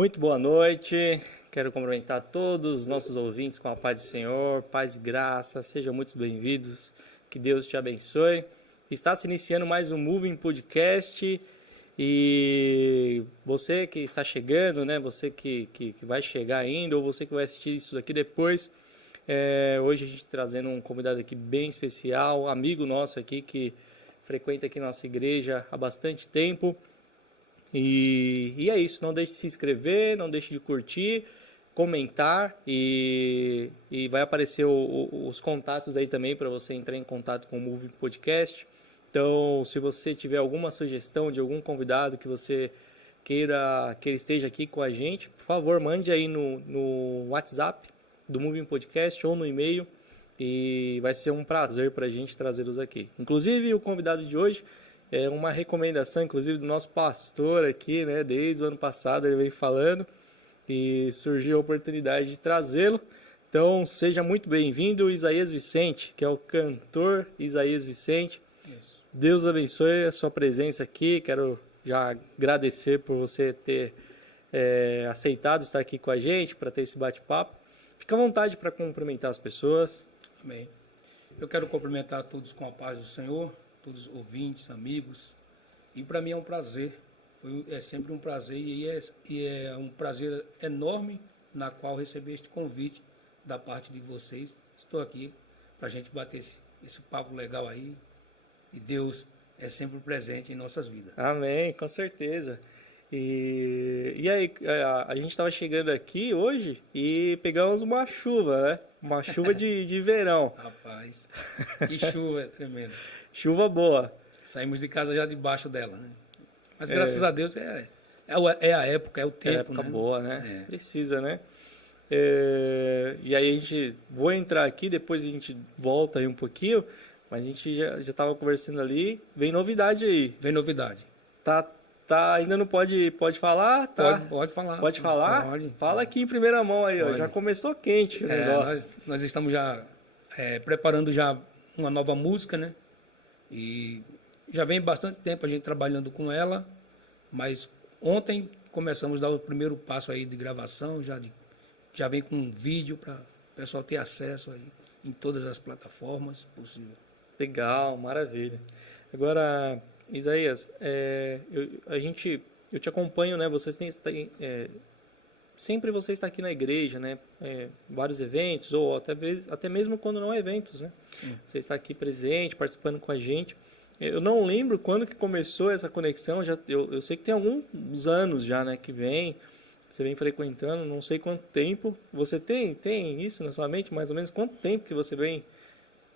Muito boa noite, quero cumprimentar todos os nossos ouvintes com a paz do Senhor, paz e graça, sejam muito bem-vindos, que Deus te abençoe. Está se iniciando mais um Moving Podcast e você que está chegando, né? Você que vai chegar ainda ou você que vai assistir isso daqui depois, hoje a gente trazendo um convidado aqui bem especial, amigo nosso aqui que frequenta aqui nossa igreja há bastante tempo. E é isso, não deixe de se inscrever, não deixe de curtir, comentar e vai aparecer os contatos aí também para você entrar em contato com o Moving Podcast. Então, se você tiver alguma sugestão de algum convidado que você queira que ele esteja aqui com a gente, por favor, mande aí no WhatsApp do Moving Podcast ou no e-mail e vai ser um prazer para a gente trazê-los aqui. Inclusive, o convidado de hoje é uma recomendação, inclusive, do nosso pastor aqui, né? Desde o ano passado ele vem falando e surgiu a oportunidade de trazê-lo. Então, seja muito bem-vindo, Isaías Vicente, que é o cantor Isaías Vicente. Isso. Deus abençoe a sua presença aqui. Quero já agradecer por você ter aceitado estar aqui com a gente, para ter esse bate-papo. Fica à vontade para cumprimentar as pessoas. Amém. Eu quero cumprimentar todos com a paz do Senhor, todos os ouvintes, amigos. E para mim é um prazer, é sempre um prazer e é um prazer enorme na qual receber este convite da parte de vocês. Estou aqui para a gente bater esse papo legal aí. E Deus é sempre presente em nossas vidas. Amém, com certeza. E aí, a gente estava chegando aqui hoje e pegamos uma chuva, né? Uma chuva de verão. Rapaz, que chuva tremenda. Chuva boa. Saímos de casa já debaixo dela, né? Mas graças a Deus é a época, é o tempo, É época né? boa, né? É. Precisa, né? E aí vou entrar aqui, depois a gente volta aí um pouquinho, mas a gente já estava conversando ali, vem novidade aí. Vem novidade. Ainda não pode falar? Tá. Pode falar. Pode falar? Pode. Fala aqui em primeira mão aí, ó. Já começou quente o negócio. Nós estamos já preparando já uma nova música, né? E já vem bastante tempo a gente trabalhando com ela, mas ontem começamos a dar o primeiro passo aí de gravação, já vem com um vídeo para o pessoal ter acesso aí em todas as plataformas possível. Legal, maravilha. Agora, Isaías, eu te acompanho, né? Sempre você está aqui na igreja, né? Vários eventos, ou até mesmo quando não é eventos, né? Sim. Você está aqui presente, participando com a gente. Eu não lembro quando que começou essa conexão, eu sei que tem alguns anos já, né? Você vem frequentando, não sei quanto tempo. Você tem isso na sua mente? Mais ou menos quanto tempo que você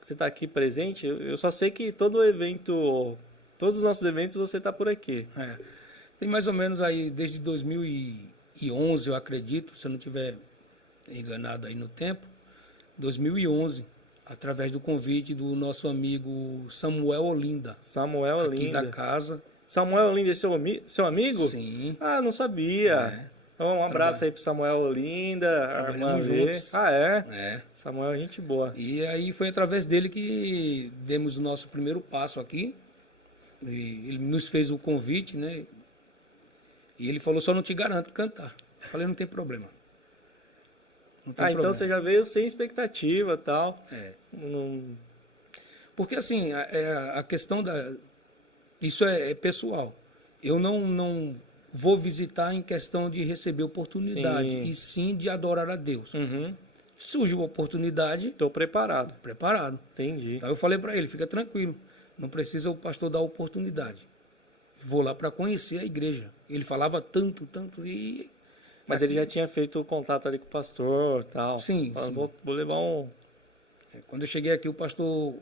está aqui presente? Eu só sei que todos os nossos eventos você está por aqui. Tem mais ou menos aí desde 2011, eu acredito, se eu não estiver enganado aí no tempo, 2011, através do convite do nosso amigo Samuel Olinda. Samuel Olinda. Aqui da casa. Samuel Olinda é seu amigo? Sim. Ah, não sabia. Então, um abraço aí pro Samuel Olinda, a irmã juntos. Ah, é? Samuel é gente boa. E aí foi através dele que demos o nosso primeiro passo aqui. E ele nos fez o convite, né? E ele falou, só não te garanto cantar. Eu falei, não tem problema. Então você já veio sem expectativa e tal. Porque assim, a questão isso é pessoal. Eu não vou visitar em questão de receber oportunidade, e sim de adorar a Deus. Uhum. Surgiu a oportunidade. Estou preparado. Entendi. Então eu falei para ele, fica tranquilo, não precisa o pastor dar oportunidade. Vou lá para conhecer a igreja. Ele falava tanto e... Mas ele já tinha feito o contato ali com o pastor e tal. Sim. Vou levar um... Quando eu cheguei aqui, o pastor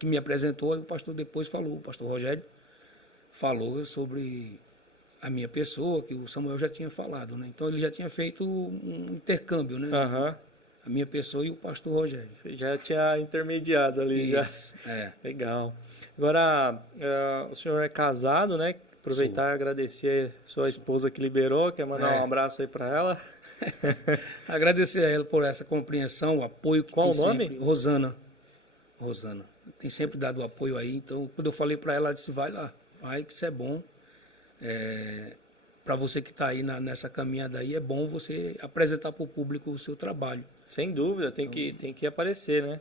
que me apresentou, o pastor depois falou, o pastor Rogério, falou sobre a minha pessoa, que o Samuel já tinha falado, né? Então ele já tinha feito um intercâmbio, né? Uhum. A minha pessoa e o pastor Rogério. Já tinha intermediado ali. Isso, já. Legal. Agora, o senhor é casado, né? Aproveitar e agradecer a sua esposa que liberou, quer mandar um abraço aí para ela. Agradecer a ela por essa compreensão, o apoio que Qual tem o nome? sempre. Rosana. Tem sempre dado o apoio aí. Então, quando eu falei para ela, ela disse, vai lá, vai que isso é bom. para você que está aí nessa caminhada aí, é bom você apresentar para o público o seu trabalho. Sem dúvida, tem que aparecer, né?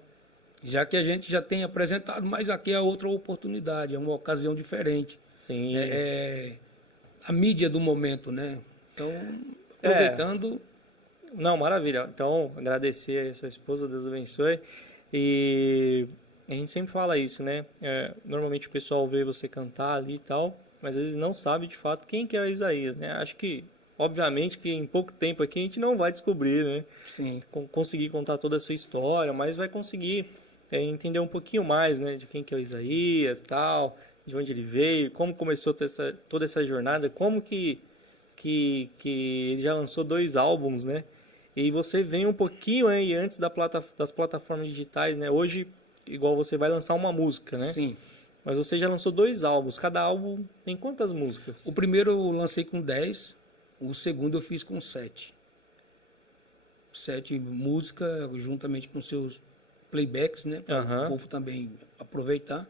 Já que a gente já tem apresentado, mas aqui é outra oportunidade, é uma ocasião diferente. Sim. É a mídia do momento, né? Então, aproveitando... Não, maravilha. Então, agradecer a sua esposa, Deus abençoe. E a gente sempre fala isso, né? Normalmente o pessoal vê você cantar ali e tal, mas às vezes não sabe de fato quem que é o Isaías, né? Acho que, obviamente, que em pouco tempo aqui a gente não vai descobrir, né? Sim. Conseguir contar toda a sua história, mas vai conseguir entender um pouquinho mais, né? De quem que é o Isaías, tal, de onde ele veio, como começou toda essa jornada, como que ele já lançou 2 álbuns, né? E você vem um pouquinho aí antes das plataformas digitais, né? Hoje, igual você vai lançar uma música, né? Sim. Mas você já lançou 2 álbuns. Cada álbum tem quantas músicas? O primeiro eu lancei com 10, o segundo eu fiz com 7. 7 músicas, juntamente com seus playbacks, né? Para o povo também aproveitar.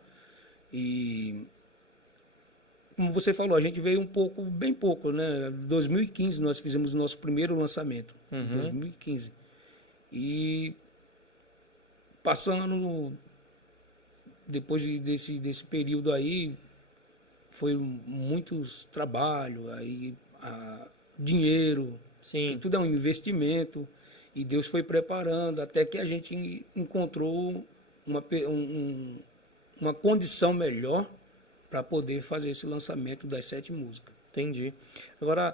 E... como você falou, a gente veio bem pouco, né? Em 2015 nós fizemos o nosso primeiro lançamento. Em 2015. E passando, depois desse período aí, foi muitos trabalhos, aí dinheiro, Sim. tudo é um investimento. E Deus foi preparando até que a gente encontrou uma condição melhor para poder fazer esse lançamento das 7 músicas. Entendi. Agora,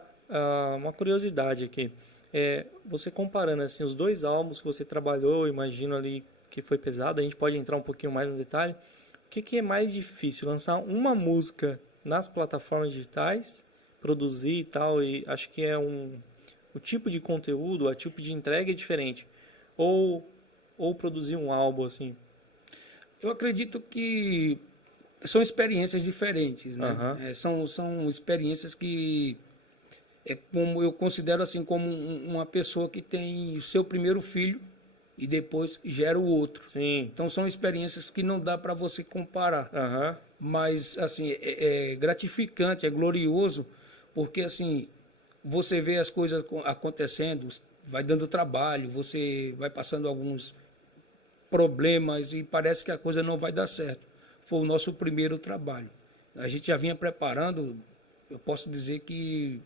uma curiosidade aqui. Você comparando assim, os 2 álbuns que você trabalhou, imagino ali que foi pesado, a gente pode entrar um pouquinho mais no detalhe. O que é mais difícil? Lançar uma música nas plataformas digitais, produzir e tal, e acho que o tipo de conteúdo, o tipo de entrega é diferente. Ou produzir um álbum, assim? Eu acredito que são experiências diferentes, né? São experiências que como eu considero assim como uma pessoa que tem o seu primeiro filho e depois gera o outro. Sim. Então são experiências que não dá para você comparar. Mas assim é gratificante, é glorioso, porque assim você vê as coisas acontecendo, vai dando trabalho, você vai passando alguns problemas e parece que a coisa não vai dar certo. Foi o nosso primeiro trabalho. A gente já vinha preparando, eu posso dizer que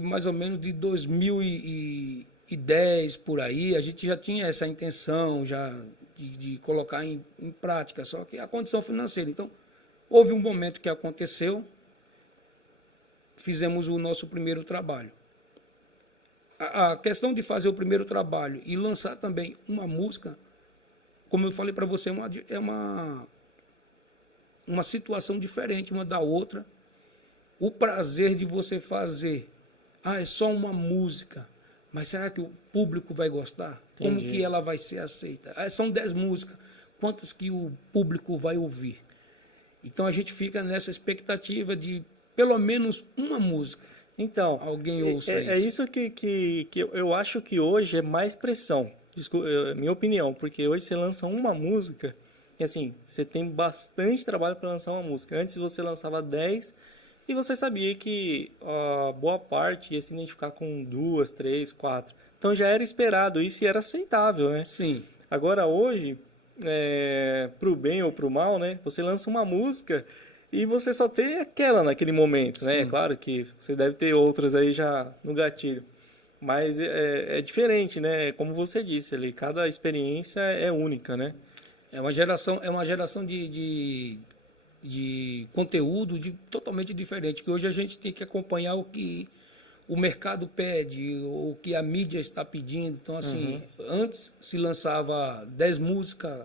mais ou menos de 2010 por aí, a gente já tinha essa intenção já de colocar em prática, só que a condição financeira. Então, houve um momento que aconteceu, fizemos o nosso primeiro trabalho. A questão de fazer o primeiro trabalho e lançar também uma música, como eu falei para você, é uma situação diferente uma da outra. O prazer de você fazer, é só uma música, mas será que o público vai gostar? Entendi. Como que ela vai ser aceita? São 10 músicas, quantas que o público vai ouvir? Então a gente fica nessa expectativa de pelo menos uma música. Então, alguém ouça é isso que eu acho que hoje é mais pressão. Desculpa, minha opinião, porque hoje você lança uma música e assim, você tem bastante trabalho para lançar uma música. Antes você lançava 10 e você sabia que a boa parte ia se identificar com 2, 3, 4. Então já era esperado isso e era aceitável, né? Sim. Agora hoje, pro bem ou pro mal, né? Você lança uma música e você só tem aquela naquele momento, né? É claro que você deve ter outras aí já no gatilho. Mas é diferente, né? Como você disse ali, cada experiência é única, né? É uma geração de conteúdo totalmente diferente, que hoje a gente tem que acompanhar o que o mercado pede, o que a mídia está pedindo. Então, assim, antes se lançava 10 músicas,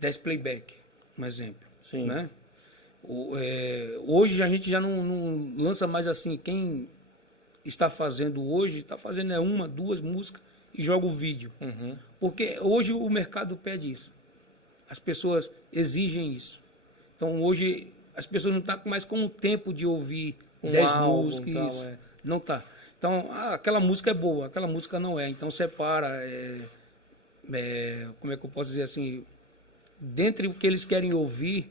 10 playback, um exemplo. Sim. Né? Hoje a gente já não lança mais assim. Quem está fazendo hoje, está fazendo 1, 2 músicas e joga o vídeo. Porque hoje o mercado pede isso. As pessoas exigem isso. Então hoje as pessoas não estão mais com o tempo de ouvir 10 músicas. Tal, isso. Não está. Então, aquela música é boa, aquela música não é. Então separa. Como é que eu posso dizer assim? Dentre o que eles querem ouvir,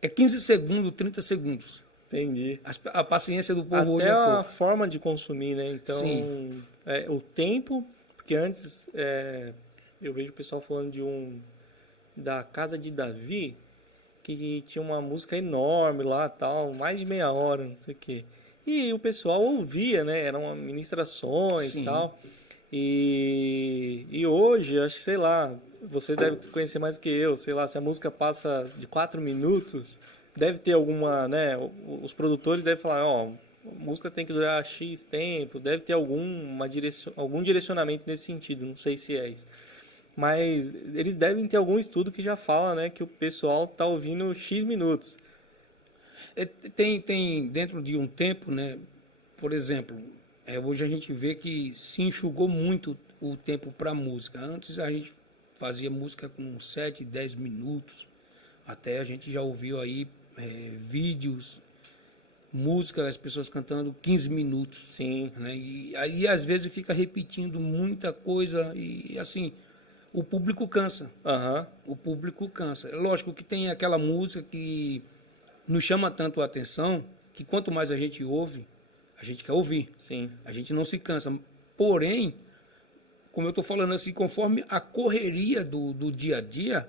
É 15 segundos, 30 segundos. Entendi. A paciência do povo hoje Até é a pouco. forma de consumir, né? Então, Sim. o tempo, porque antes eu vejo o pessoal falando da Casa de Davi, que tinha uma música enorme lá, tal, mais de meia hora, não sei o quê. E o pessoal ouvia, né? Eram ministrações, Sim. tal. E hoje, acho que, sei lá, você deve conhecer mais do que eu, sei lá, se a música passa de 4 minutos, deve ter alguma, né? Os produtores devem falar, ó, a música tem que durar X tempo, deve ter algum direcionamento nesse sentido, não sei se é isso. Mas eles devem ter algum estudo que já fala, né, que o pessoal tá ouvindo X minutos. Tem dentro de um tempo, né? Por exemplo, hoje a gente vê que se enxugou muito o tempo para música. Antes a gente fazia música com 7, 10 minutos. Até a gente já ouviu aí vídeos, música, as pessoas cantando 15 minutos. Sim. Né? E aí às vezes fica repetindo muita coisa e assim, o público cansa. Aham. O público cansa. É lógico que tem aquela música que nos chama tanto a atenção que quanto mais a gente ouve, a gente quer ouvir. Sim. A gente não se cansa. Porém, como eu estou falando assim, conforme a correria do dia a dia,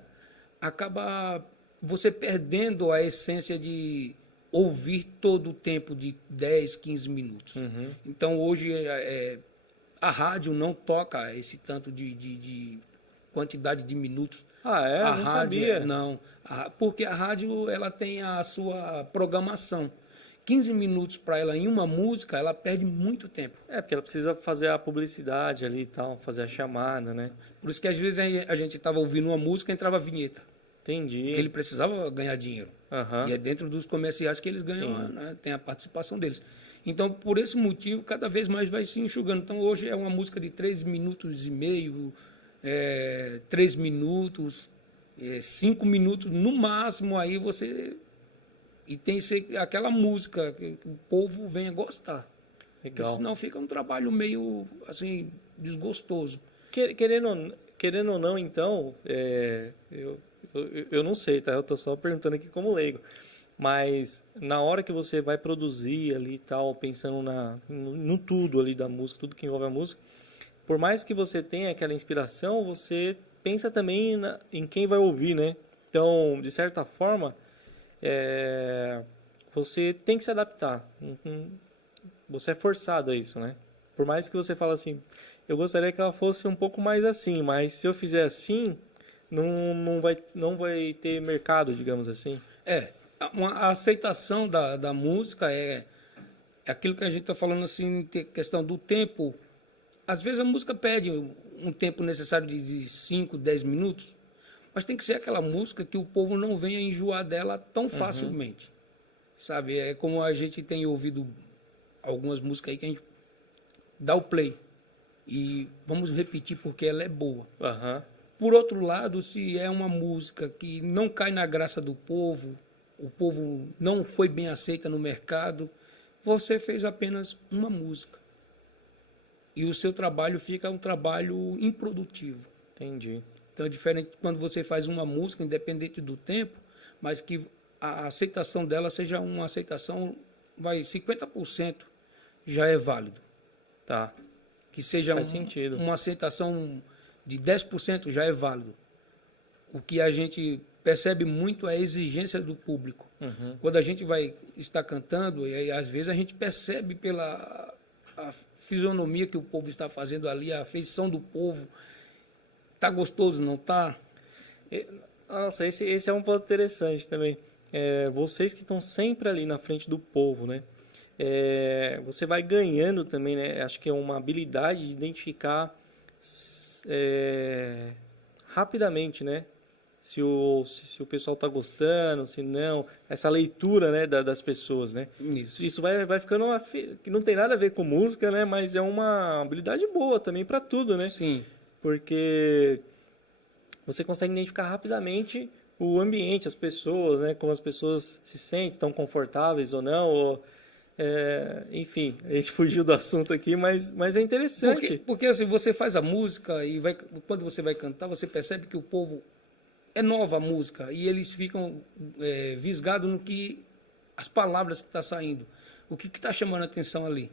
acaba você perdendo a essência de ouvir todo o tempo de 10, 15 minutos. Uhum. Então, hoje, a rádio não toca esse tanto de quantidade de minutos. Ah, é? A Não rádio, sabia. não. Porque a rádio ela tem a sua programação. 15 minutos para ela em uma música, ela perde muito tempo. É, porque ela precisa fazer a publicidade ali e tal, fazer a chamada, né? Por isso que às vezes a gente estava ouvindo uma música e entrava a vinheta. Entendi. Porque ele precisava ganhar dinheiro. Aham. E é dentro dos comerciais que eles ganham, Sim. né? Tem a participação deles. Então, por esse motivo, cada vez mais vai se enxugando. Então, hoje é uma música de 3 minutos e meio, 3 minutos, 5 minutos, no máximo, aí você... E tem que ser aquela música que o povo venha gostar. Porque Legal. senão fica um trabalho meio, assim, desgostoso. Querendo ou não, então, eu não sei, tá? Eu tô só perguntando aqui como leigo. Mas na hora que você vai produzir ali e tal, pensando no tudo ali da música, tudo que envolve a música, por mais que você tenha aquela inspiração, você pensa também em quem vai ouvir, né? Então, de certa forma, você tem que se adaptar. Você é forçado a isso, né? Por mais que você fale assim, eu gostaria que ela fosse um pouco mais assim, mas se eu fizer assim, não vai ter mercado, digamos assim. A aceitação da música é aquilo que a gente está falando assim, questão do tempo. Às vezes a música pede um tempo necessário de 5, 10 minutos, mas tem que ser aquela música que o povo não venha enjoar dela tão facilmente. Sabe? É como a gente tem ouvido algumas músicas aí que a gente dá o play e vamos repetir porque ela é boa. Aham. Por outro lado, se é uma música que não cai na graça do povo, o povo não foi bem aceita no mercado, você fez apenas uma música. E o seu trabalho fica um trabalho improdutivo. Entendi. Então é diferente quando você faz uma música, independente do tempo, mas que a aceitação dela seja uma aceitação, 50% já é válido. Tá. Que seja Faz sentido. uma aceitação de 10% já é válido. O que a gente percebe muito é a exigência do público. Quando a gente vai estar cantando, e aí, às vezes a gente percebe pela a fisionomia que o povo está fazendo ali, a feição do povo. Tá gostoso, não tá? Nossa, esse é um ponto interessante também. Vocês que estão sempre ali na frente do povo, né? Você vai ganhando também, né? Acho que é uma habilidade de identificar rapidamente, né? Se o pessoal está gostando, se não, essa leitura, né, das pessoas, né? Isso vai ficando que não tem nada a ver com música, né? Mas é uma habilidade boa também para tudo, né? Sim. Porque você consegue identificar rapidamente o ambiente, as pessoas, né? Como as pessoas se sentem, estão confortáveis ou não. Enfim, a gente fugiu do assunto aqui, mas é interessante. Porque assim, você faz a música e quando você vai cantar, você percebe que o povo é nova a música e eles ficam visgados no que as palavras que estão saindo, o que está chamando a atenção ali.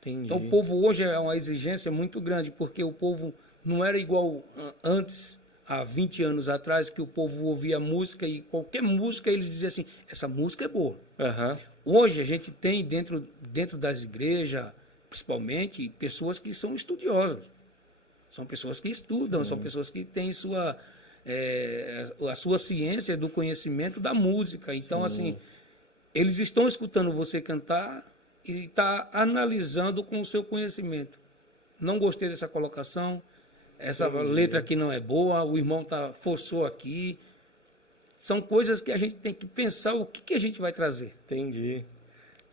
Entendi. Então o povo hoje é uma exigência muito grande, porque o povo não era igual antes, há 20 anos atrás, que o povo ouvia música e qualquer música eles diziam assim, essa música é boa. Aham. Hoje a gente tem dentro das igrejas, principalmente, pessoas que são estudiosas. São pessoas que estudam, são pessoas que têm a sua ciência do conhecimento da música. Então, assim, eles estão escutando você cantar e está analisando com o seu conhecimento. Não gostei dessa colocação, essa letra aqui não é boa, o irmão forçou aqui. São coisas que a gente tem que pensar o que a gente vai trazer. Entendi.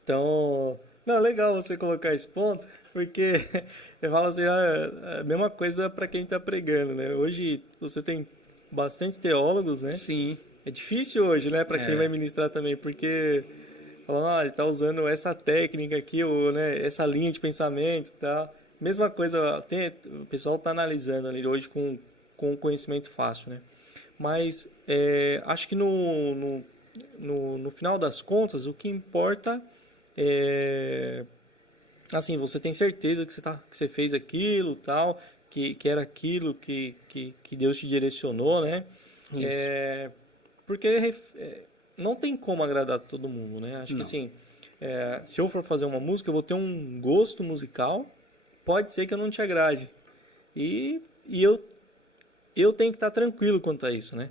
Então, não, legal você colocar esse ponto, porque eu falo assim, é a mesma coisa para quem está pregando, né? Hoje você tem bastante teólogos, né? Sim. É difícil hoje, né, para quem vai ministrar também, porque falando, ele está usando essa técnica aqui, ou, né, essa linha de pensamento e tal. Mesma coisa, o pessoal está analisando ali hoje com conhecimento fácil, né? Mas acho que no final das contas, o que importa é, assim, você tem certeza que você fez aquilo, tal, que era aquilo que Deus te direcionou, né? Isso. Porque não tem como agradar todo mundo, né? Acho que assim, se eu for fazer uma música, eu vou ter um gosto musical, pode ser que eu não te agrade. E eu tenho que estar tranquilo quanto a isso, né?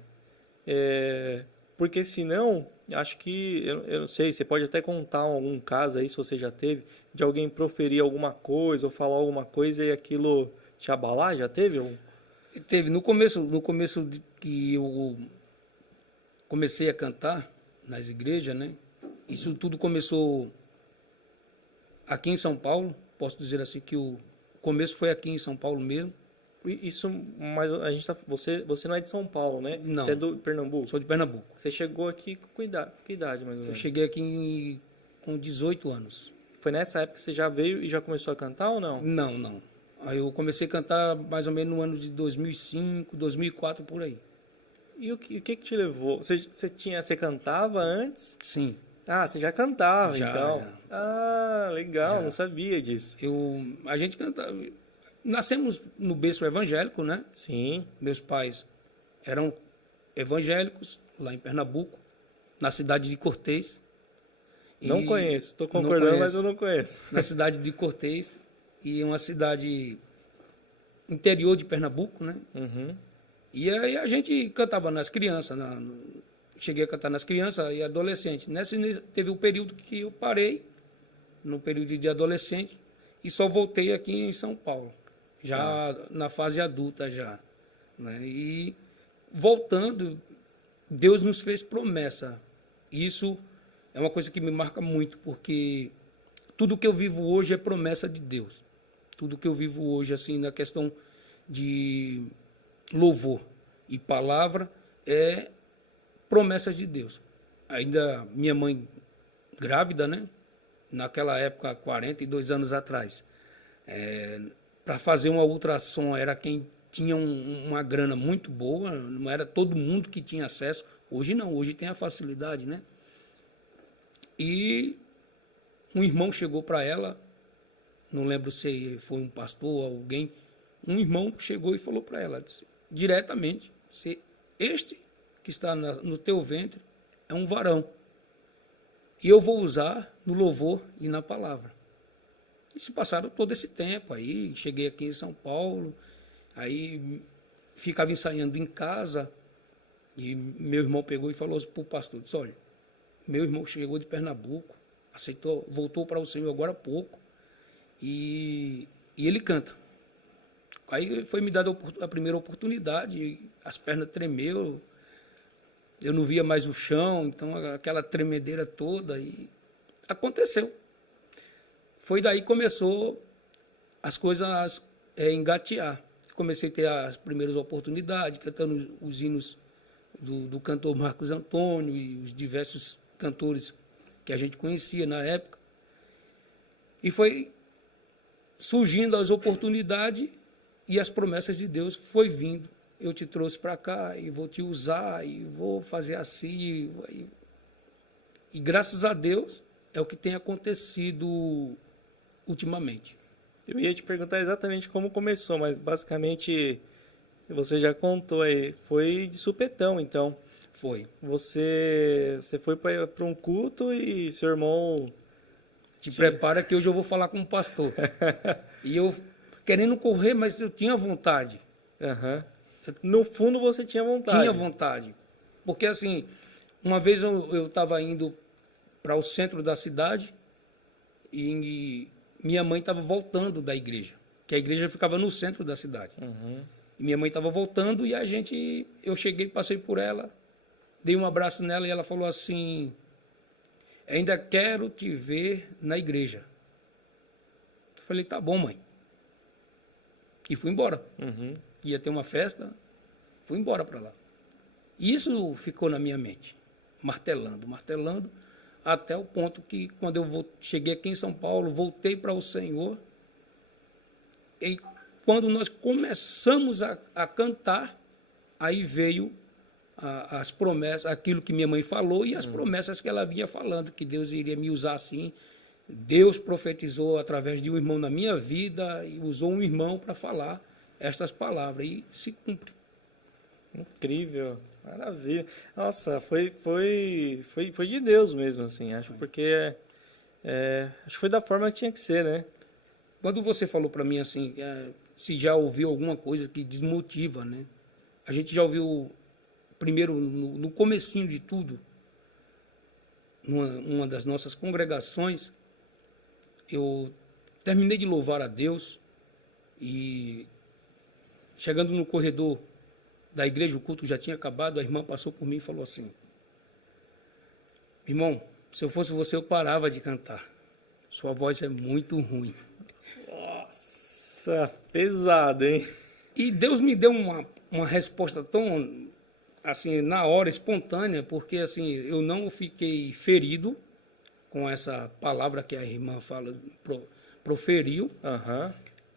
Porque senão, acho que, eu não sei, você pode até contar algum caso aí, se você já teve, de alguém proferir alguma coisa ou falar alguma coisa e aquilo te abalar, já teve? Teve, no começo que eu comecei a cantar nas igrejas, né? Isso tudo começou aqui em São Paulo, posso dizer assim que o começo foi aqui em São Paulo mesmo. Isso, mas você não é de São Paulo, né? Não. Você é do Pernambuco? Sou de Pernambuco. Você chegou aqui com que idade, mais ou menos? Eu cheguei aqui com 18 anos. Foi nessa época que você já veio e já começou a cantar ou não? Não. Aí eu comecei a cantar mais ou menos no ano de 2005, 2004, por aí. E o que te levou? Você cantava antes? Sim. Ah, você já cantava, Já, então. já. Ah, legal, Já. não sabia disso. A gente cantava. Nascemos no berço evangélico, né? Sim. Meus pais eram evangélicos lá em Pernambuco, na cidade de Cortês. Não conheço, estou concordando, mas eu não conheço. Na cidade de Cortês, e uma cidade interior de Pernambuco, né? Uhum. E aí a gente cantava nas crianças, cheguei a cantar nas crianças e adolescentes. Teve um período que eu parei, no período de adolescente, e só voltei aqui em São Paulo, já na fase adulta já, né? E voltando, Deus nos fez promessa. Isso é uma coisa que me marca muito, porque tudo que eu vivo hoje é promessa de Deus. Tudo que eu vivo hoje, assim, na questão de louvor e palavra, é promessas de Deus. Ainda minha mãe grávida, né? Naquela época, 42 anos atrás, para fazer uma ultrassom era quem tinha uma grana muito boa, não era todo mundo que tinha acesso. Hoje não, hoje tem a facilidade, né? E um irmão chegou para ela, não lembro se foi um pastor ou alguém, um irmão chegou e falou para ela, disse, diretamente, se este que está no teu ventre é um varão, e eu vou usar no louvor e na palavra. E se passaram todo esse tempo aí, cheguei aqui em São Paulo, aí ficava ensaiando em casa, e meu irmão pegou e falou para o pastor, disse, olha, meu irmão chegou de Pernambuco, aceitou, voltou para o Senhor agora há pouco, e ele canta. Aí foi me dada a primeira oportunidade, as pernas tremeu, eu não via mais o chão, então aquela tremedeira toda, e aconteceu. Foi daí que começou as coisas a engatear. Comecei a ter as primeiras oportunidades, cantando os hinos do cantor Marcos Antônio e os diversos cantores que a gente conhecia na época. E foi surgindo as oportunidades e as promessas de Deus foi vindo. eu te trouxe para cá e vou te usar e vou fazer assim. E graças a Deus é o que tem acontecido ultimamente. Eu ia te perguntar exatamente como começou, mas basicamente você já contou aí. Foi de supetão, então. Foi. Você foi para um culto e seu irmão... Te prepara que hoje eu vou falar com o pastor. E eu querendo correr, mas eu tinha vontade. Uhum. No fundo você tinha vontade. Tinha vontade. Porque assim, uma vez eu estava indo para o centro da cidade e minha mãe estava voltando da igreja. Que a igreja ficava no centro da cidade. Uhum. E minha mãe estava voltando e eu cheguei, passei por ela, dei um abraço nela e ela falou assim: ainda quero te ver na igreja. Eu falei, tá bom, mãe. E fui embora. Uhum. Ia ter uma festa, fui embora para lá. E isso ficou na minha mente, martelando, martelando, até o ponto que quando cheguei aqui em São Paulo, voltei para o Senhor, e quando nós começamos a cantar, aí veio as promessas, aquilo que minha mãe falou e as promessas que ela vinha falando, que Deus iria me usar assim. Deus profetizou através de um irmão na minha vida e usou um irmão para falar estas palavras e se cumpre. Incrível, maravilha. Nossa, foi de Deus mesmo, assim, acho, porque acho que foi da forma que tinha que ser, né? Quando você falou para mim assim, se já ouviu alguma coisa que desmotiva, né? A gente já ouviu primeiro no comecinho de tudo, numa das nossas congregações, eu terminei de louvar a Deus e chegando no corredor da igreja, o culto já tinha acabado, a irmã passou por mim e falou assim: irmão, se eu fosse você eu parava de cantar, sua voz é muito ruim. Nossa, pesado, hein? E Deus me deu uma resposta tão, assim, na hora, espontânea, porque, assim, eu não fiquei ferido com essa palavra que a irmã proferiu. Uhum.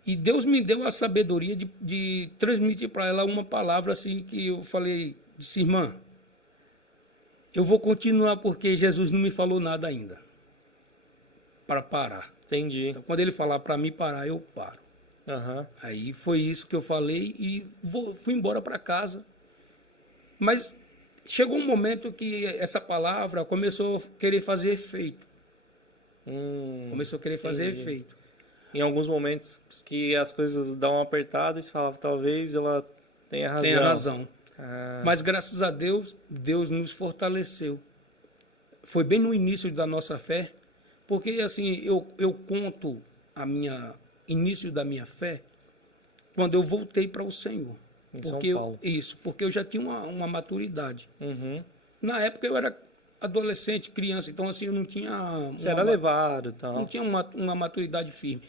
E Deus me deu a sabedoria de transmitir para ela uma palavra, assim, que eu falei, disse, irmã, eu vou continuar porque Jesus não me falou nada ainda para parar. Entendi. Então, quando ele falar para mim parar, eu paro. Uhum. Aí foi isso que eu falei e fui embora para casa. Mas chegou um momento que essa palavra começou a querer fazer efeito. Começou a querer fazer efeito. Em alguns momentos que as coisas dão uma apertada e se fala, talvez ela tenha razão. Tenha razão. Ah. Mas graças a Deus, Deus nos fortaleceu. Foi bem no início da nossa fé, porque assim, eu conto início da minha fé quando eu voltei para o Senhor. Em São Paulo. Porque eu já tinha uma maturidade. Uhum. Na época eu era adolescente, criança, então assim eu não tinha... Você era levado e tal. Não tinha uma maturidade firme.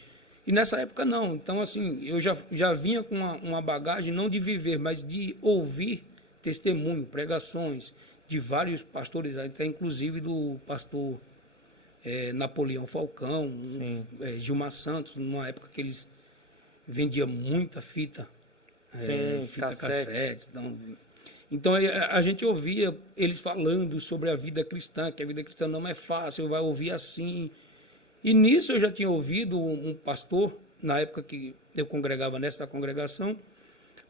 E nessa época não. Então assim, eu já vinha com uma bagagem não de viver, mas de ouvir testemunho, pregações de vários pastores, até inclusive do pastor Napoleão Falcão, Gilmar Santos, numa época que eles vendiam muita fita. Fita cassete. Então a gente ouvia eles falando sobre a vida cristã, que a vida cristã não é fácil, vai ouvir assim. E nisso eu já tinha ouvido um pastor, na época que eu congregava nesta congregação,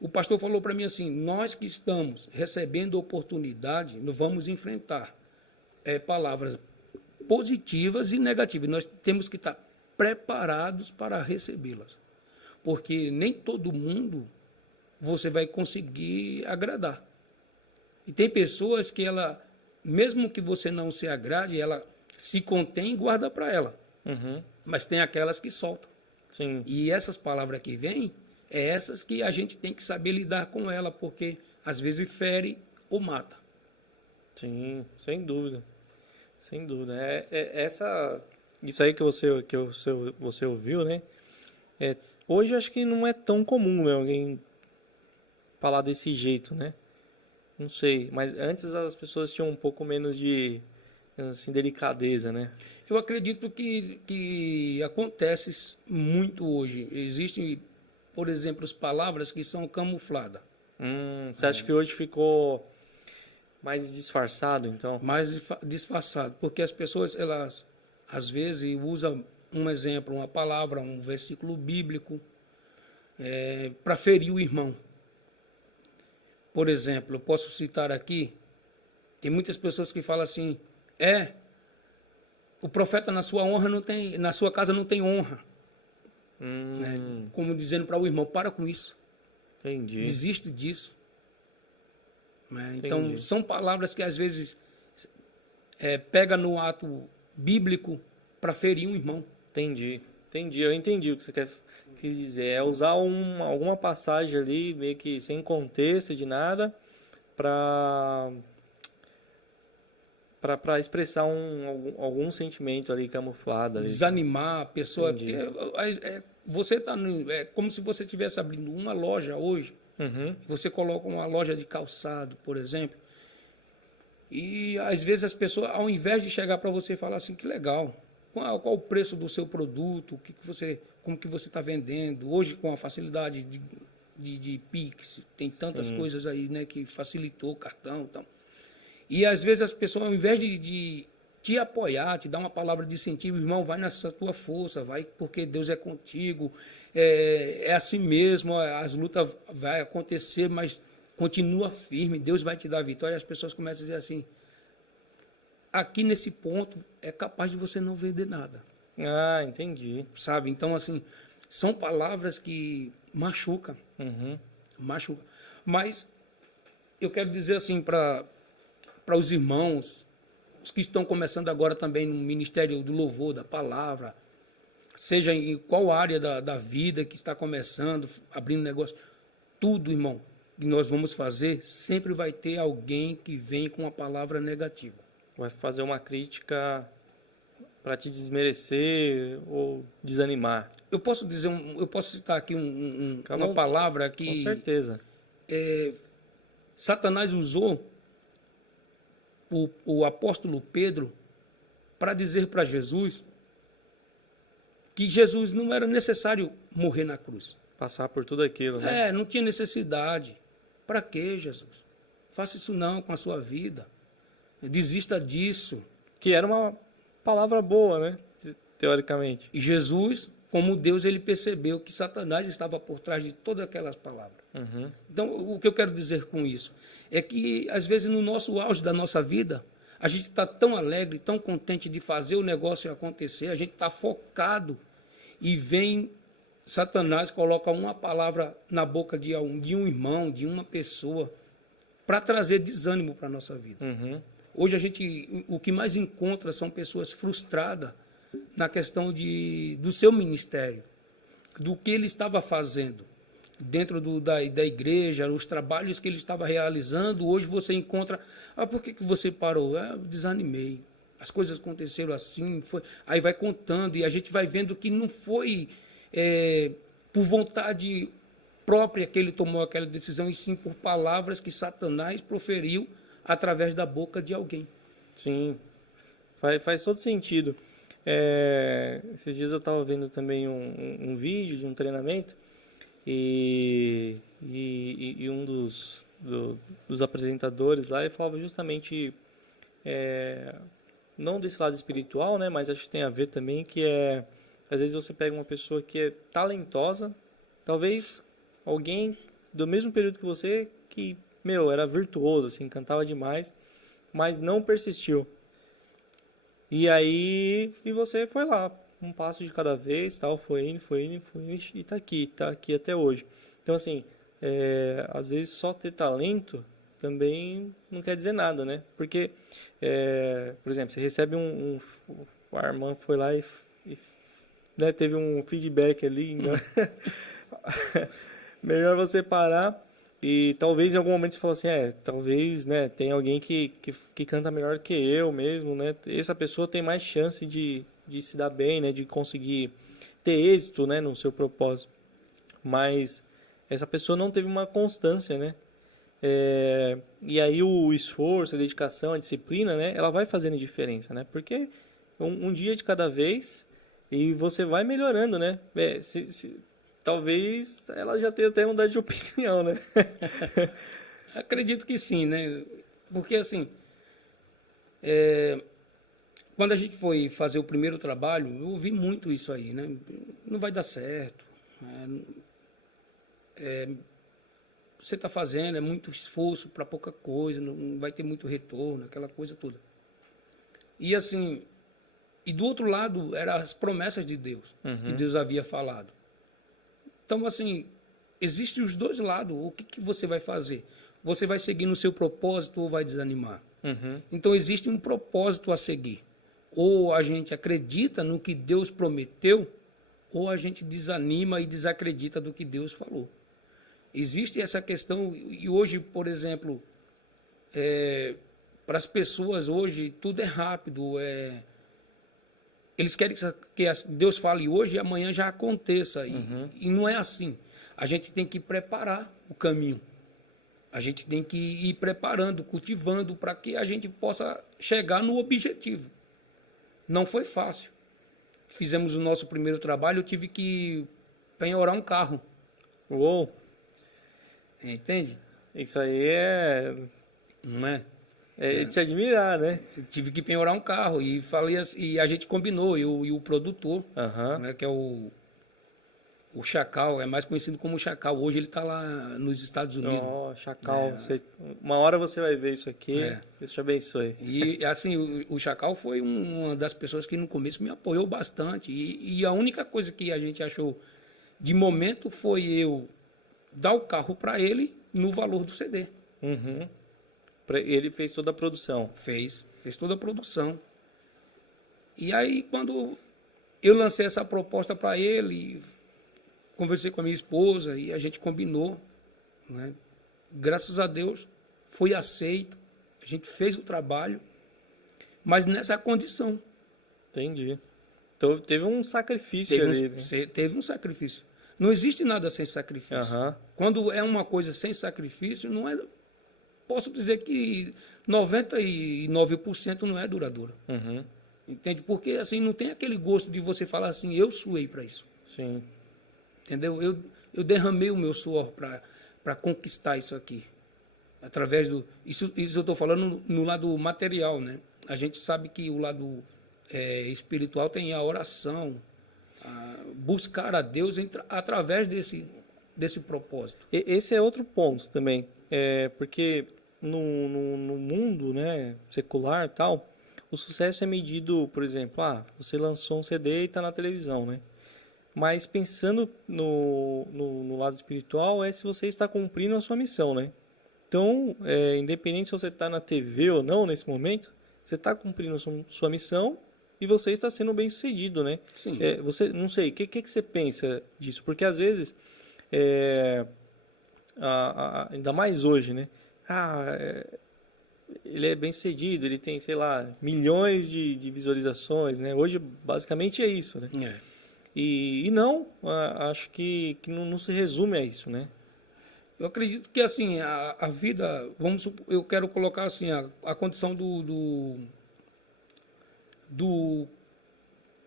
o pastor falou para mim assim: nós que estamos recebendo oportunidade, nós vamos enfrentar palavras positivas e negativas. Nós temos que estar preparados para recebê-las, porque nem todo mundo você vai conseguir agradar. E tem pessoas que mesmo que você não se agrade, ela se contém e guarda para ela. Uhum. Mas tem aquelas que soltam. Sim. E essas palavras que vêm, essas que a gente tem que saber lidar com ela, porque às vezes fere ou mata. Sim, sem dúvida. Sem dúvida. Isso aí que você ouviu, né? Hoje acho que não é tão comum, né, alguém falar desse jeito, né? Não sei, mas antes as pessoas tinham um pouco menos de assim, delicadeza, né? Eu acredito que acontece muito hoje. Existem, por exemplo, as palavras que são camufladas. Você acha que hoje ficou mais disfarçado, então? Mais disfarçado, porque as pessoas, elas, às vezes, usam um exemplo, uma palavra, um versículo bíblico, para ferir o irmão. Por exemplo, eu posso citar aqui, tem muitas pessoas que falam assim, o profeta na sua honra não tem, na sua casa não tem honra. Como dizendo para o irmão, para com isso. Entendi. Desiste disso. Então, são palavras que às vezes pega no ato bíblico para ferir um irmão. Entendi. Eu entendi o que você quis dizer. É usar alguma passagem ali, meio que sem contexto de nada, para expressar algum sentimento ali camuflado. Ali. Desanimar a pessoa. Você está como se você estivesse abrindo uma loja hoje. Você coloca uma loja de calçado, por exemplo, e às vezes as pessoas, ao invés de chegar para você e falar assim, que legal, qual o preço do seu produto, como que você está vendendo, hoje com a facilidade de Pix, tem tantas coisas aí, né, que facilitou o cartão e tal. E às vezes as pessoas, ao invés de te apoiar, te dar uma palavra de incentivo, irmão, vai nessa tua força, vai porque Deus é contigo, é assim mesmo, as lutas vão acontecer, mas continua firme, Deus vai te dar a vitória. As pessoas começam a dizer assim, aqui nesse ponto é capaz de você não vender nada. Ah, entendi. Sabe? Então, assim, são palavras que machucam. Machucam. Mas eu quero dizer assim para os irmãos, os que estão começando agora também no ministério do louvor, da palavra, seja em qual área da vida que está começando, abrindo negócio, tudo, irmão, que nós vamos fazer, sempre vai ter alguém que vem com uma palavra negativa. Vai fazer uma crítica para te desmerecer ou desanimar. Eu posso dizer, eu posso citar aqui uma palavra que... Com certeza. Satanás usou o apóstolo Pedro para dizer para Jesus que Jesus não era necessário morrer na cruz. Passar por tudo aquilo, né? Não tinha necessidade. Para quê, Jesus? Faça isso não com a sua vida. Desista disso. Que era uma palavra boa, né? Teoricamente. E Jesus, como Deus, ele percebeu que Satanás estava por trás de todas aquelas palavras. Então, o que eu quero dizer com isso é que, às vezes, no nosso auge da nossa vida, a gente está tão alegre, tão contente de fazer o negócio acontecer, a gente está focado e vem Satanás, coloca uma palavra na boca de um irmão, de uma pessoa, para trazer desânimo para a nossa vida. Hoje o que mais encontra são pessoas frustradas na questão do seu ministério, do que ele estava fazendo dentro da igreja, os trabalhos que ele estava realizando. Hoje você encontra, por que você parou? Eu desanimei, as coisas aconteceram assim, aí vai contando e a gente vai vendo que não foi por vontade própria que ele tomou aquela decisão, e sim por palavras que Satanás proferiu através da boca de alguém. Sim, faz todo sentido. Esses dias eu estava vendo também um vídeo de um treinamento e um dos apresentadores lá, ele falava justamente, não desse lado espiritual, né, mas acho que tem a ver também, que às vezes você pega uma pessoa que é talentosa, talvez alguém do mesmo período que você, que, era virtuoso, assim, cantava demais, mas não persistiu. E aí, você foi lá, um passo de cada vez, tal, foi indo, e tá aqui até hoje. Então, assim, às vezes só ter talento também não quer dizer nada, né? Porque, por exemplo, você recebe a irmã foi lá e né, teve um feedback ali, né? Melhor você parar e talvez em algum momento você fale assim, talvez, né, tem alguém que canta melhor que eu mesmo, né? Essa pessoa tem mais chance de se dar bem, né, de conseguir ter êxito, né, no seu propósito. Mas essa pessoa não teve uma constância, né? E aí o esforço, a dedicação, a disciplina, né, ela vai fazendo diferença, né? Porque um dia de cada vez e você vai melhorando, né? talvez ela já tenha até mudado de opinião, né? Acredito que sim, né? Porque, assim, quando a gente foi fazer o primeiro trabalho, eu ouvi muito isso aí, né? Não vai dar certo. Você está fazendo, é muito esforço para pouca coisa, não vai ter muito retorno, aquela coisa toda. E, assim, e do outro lado, eram as promessas de Deus, que Deus havia falado. Então, assim, existem os dois lados. O que você vai fazer? Você vai seguir no seu propósito ou vai desanimar? Então, existe um propósito a seguir. Ou a gente acredita no que Deus prometeu, ou a gente desanima e desacredita do que Deus falou. Existe essa questão, e hoje, por exemplo, para as pessoas hoje, tudo é rápido. Eles querem que Deus fale hoje e amanhã já aconteça. E não é assim. A gente tem que preparar o caminho. A gente tem que ir preparando, cultivando, para que a gente possa chegar no objetivo. Não foi fácil. Fizemos o nosso primeiro trabalho, eu tive que penhorar um carro. Uou! Entende? Isso aí Não é? é de se admirar, né? Eu tive que penhorar um carro e falei assim, e a gente combinou, eu e o produtor, né, que é o Chacal, é mais conhecido como Chacal. Hoje ele está lá nos Estados Unidos. Oh, Chacal. Uma hora você vai ver isso aqui. Deus te abençoe. E assim, o Chacal foi uma das pessoas que no começo me apoiou bastante. E a única coisa que a gente achou de momento foi eu dar o carro para ele no valor do CD. Ele fez toda a produção. Fez toda a produção. E aí, quando eu lancei essa proposta para ele, conversei com a minha esposa e a gente combinou, né? Graças a Deus, foi aceito. A gente fez o trabalho, mas nessa condição. Entendi. Então, teve um sacrifício ali. Teve um sacrifício. Não existe nada sem sacrifício. Quando é uma coisa sem sacrifício, não é... Posso dizer que 99% não é duradouro. Entende? Porque assim, não tem aquele gosto de você falar assim, eu suei para isso. Sim. Entendeu? Eu derramei o meu suor para conquistar isso aqui. Através do... Isso eu estou falando no lado material, né? A gente sabe que o lado espiritual tem a oração, buscar a Deus através desse propósito. Esse é outro ponto também. Porque no mundo, né, secular e tal, o sucesso é medido, por exemplo, você lançou um CD e está na televisão, né? Mas pensando no lado espiritual, se você está cumprindo a sua missão, né? Então, independente se você está na TV ou não nesse momento, você está cumprindo a sua missão e você está sendo bem sucedido, né? Sim. Você, não sei, o que você pensa disso? Porque às vezes, ainda mais hoje, né? Ele é bem sucedido, ele tem, sei lá, milhões de visualizações, né? Hoje, basicamente, é isso, né? E não, acho que não se resume a isso, né? Eu acredito que, assim, a vida, eu quero colocar, assim, a condição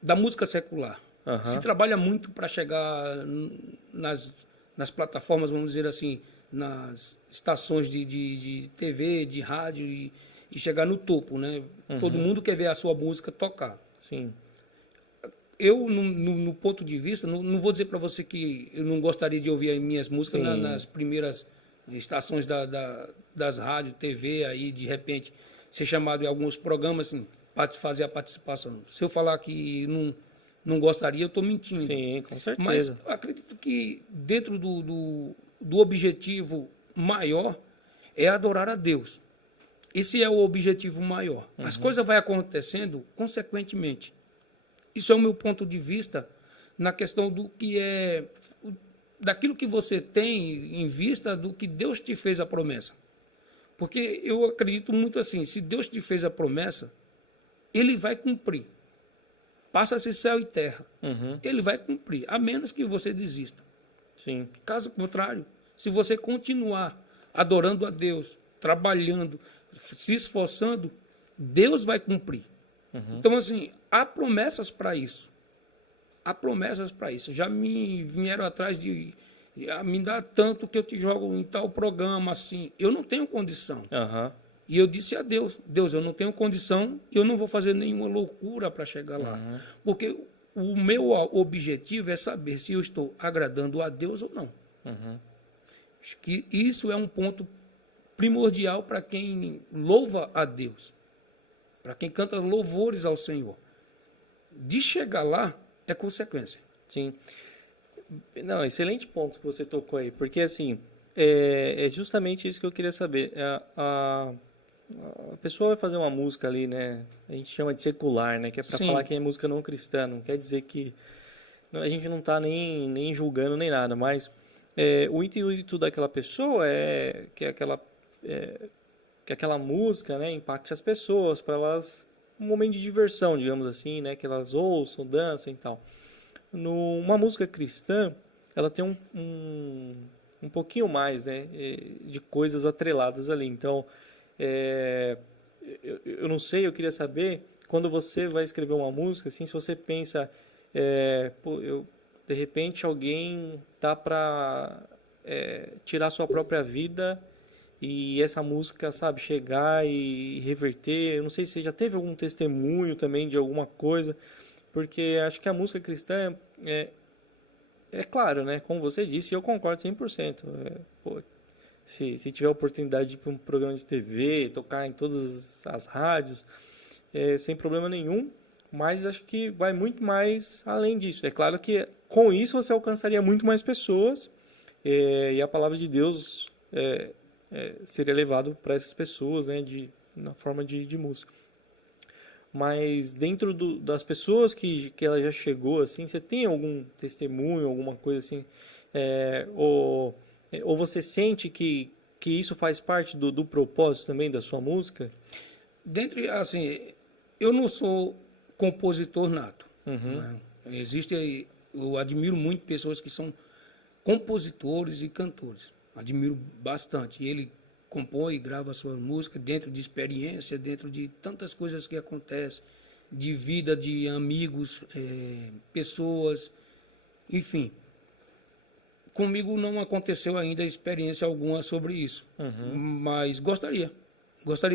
da música secular. Se trabalha muito para chegar nas plataformas, vamos dizer assim, nas estações de TV, de rádio e chegar no topo, né? Todo mundo quer ver a sua música tocar. Sim. Eu, no ponto de vista, não vou dizer para você que eu não gostaria de ouvir as minhas músicas nas primeiras estações das rádios, TV, aí de repente ser chamado em alguns programas, assim, para fazer a participação. Se eu falar que não gostaria, eu estou mentindo. Sim, com certeza. Mas eu acredito que dentro do objetivo maior é adorar a Deus. Esse é o objetivo maior. As coisas vão acontecendo consequentemente. Isso é o meu ponto de vista na questão do que daquilo que você tem em vista do que Deus te fez a promessa. Porque eu acredito muito assim, se Deus te fez a promessa, Ele vai cumprir. Passa-se céu e terra. Ele vai cumprir, a menos que você desista. Sim. Caso contrário, se você continuar adorando a Deus, trabalhando, se esforçando, Deus vai cumprir. Então, assim, há promessas para isso. há promessas para isso. Já me vieram atrás de me dá tanto que eu te jogo em tal programa, assim. Eu não tenho condição. Aham. E eu disse a Deus, Deus, eu não tenho condição, eu não vou fazer nenhuma loucura para chegar lá. Porque o meu objetivo é saber se eu estou agradando a Deus ou não. Acho que isso é um ponto primordial para quem louva a Deus, para quem canta louvores ao Senhor. De chegar lá é consequência. Sim. Não, excelente ponto que você tocou aí, porque assim, é justamente isso que eu queria saber. A pessoa vai fazer uma música ali, né? A gente chama de secular, né? Que é para Sim. falar que é música não cristã, não quer dizer que a gente não está nem julgando nem nada, mas o intuito daquela pessoa é que aquela música, né, impacte as pessoas, para elas um momento de diversão, digamos assim, né? Que elas ouçam, dancem e tal. Uma música cristã, ela tem um pouquinho mais, né, de coisas atreladas ali. Então, eu não sei, eu queria saber, quando você vai escrever uma música, assim, se você pensa, de repente alguém tá para tirar sua própria vida e essa música, sabe, chegar e reverter. Eu não sei se você já teve algum testemunho também de alguma coisa, porque acho que a música cristã é claro, né? Como você disse, eu concordo 100%. Se tiver a oportunidade de ir para um programa de TV, tocar em todas as rádios, sem problema nenhum, mas acho que vai muito mais além disso. É claro que com isso você alcançaria muito mais pessoas e a palavra de Deus seria levado para essas pessoas, né? Na forma de música. Mas dentro das pessoas que ela já chegou, assim, você tem algum testemunho, alguma coisa assim? Ou você sente que isso faz parte do propósito também da sua música? Assim, eu não sou compositor nato. Né? Eu admiro muito pessoas que são compositores e cantores. Admiro bastante. Ele compõe e grava sua música dentro de experiência, dentro de tantas coisas que acontecem, de vida de amigos, pessoas, enfim. Comigo não aconteceu ainda experiência alguma sobre isso, mas gostaria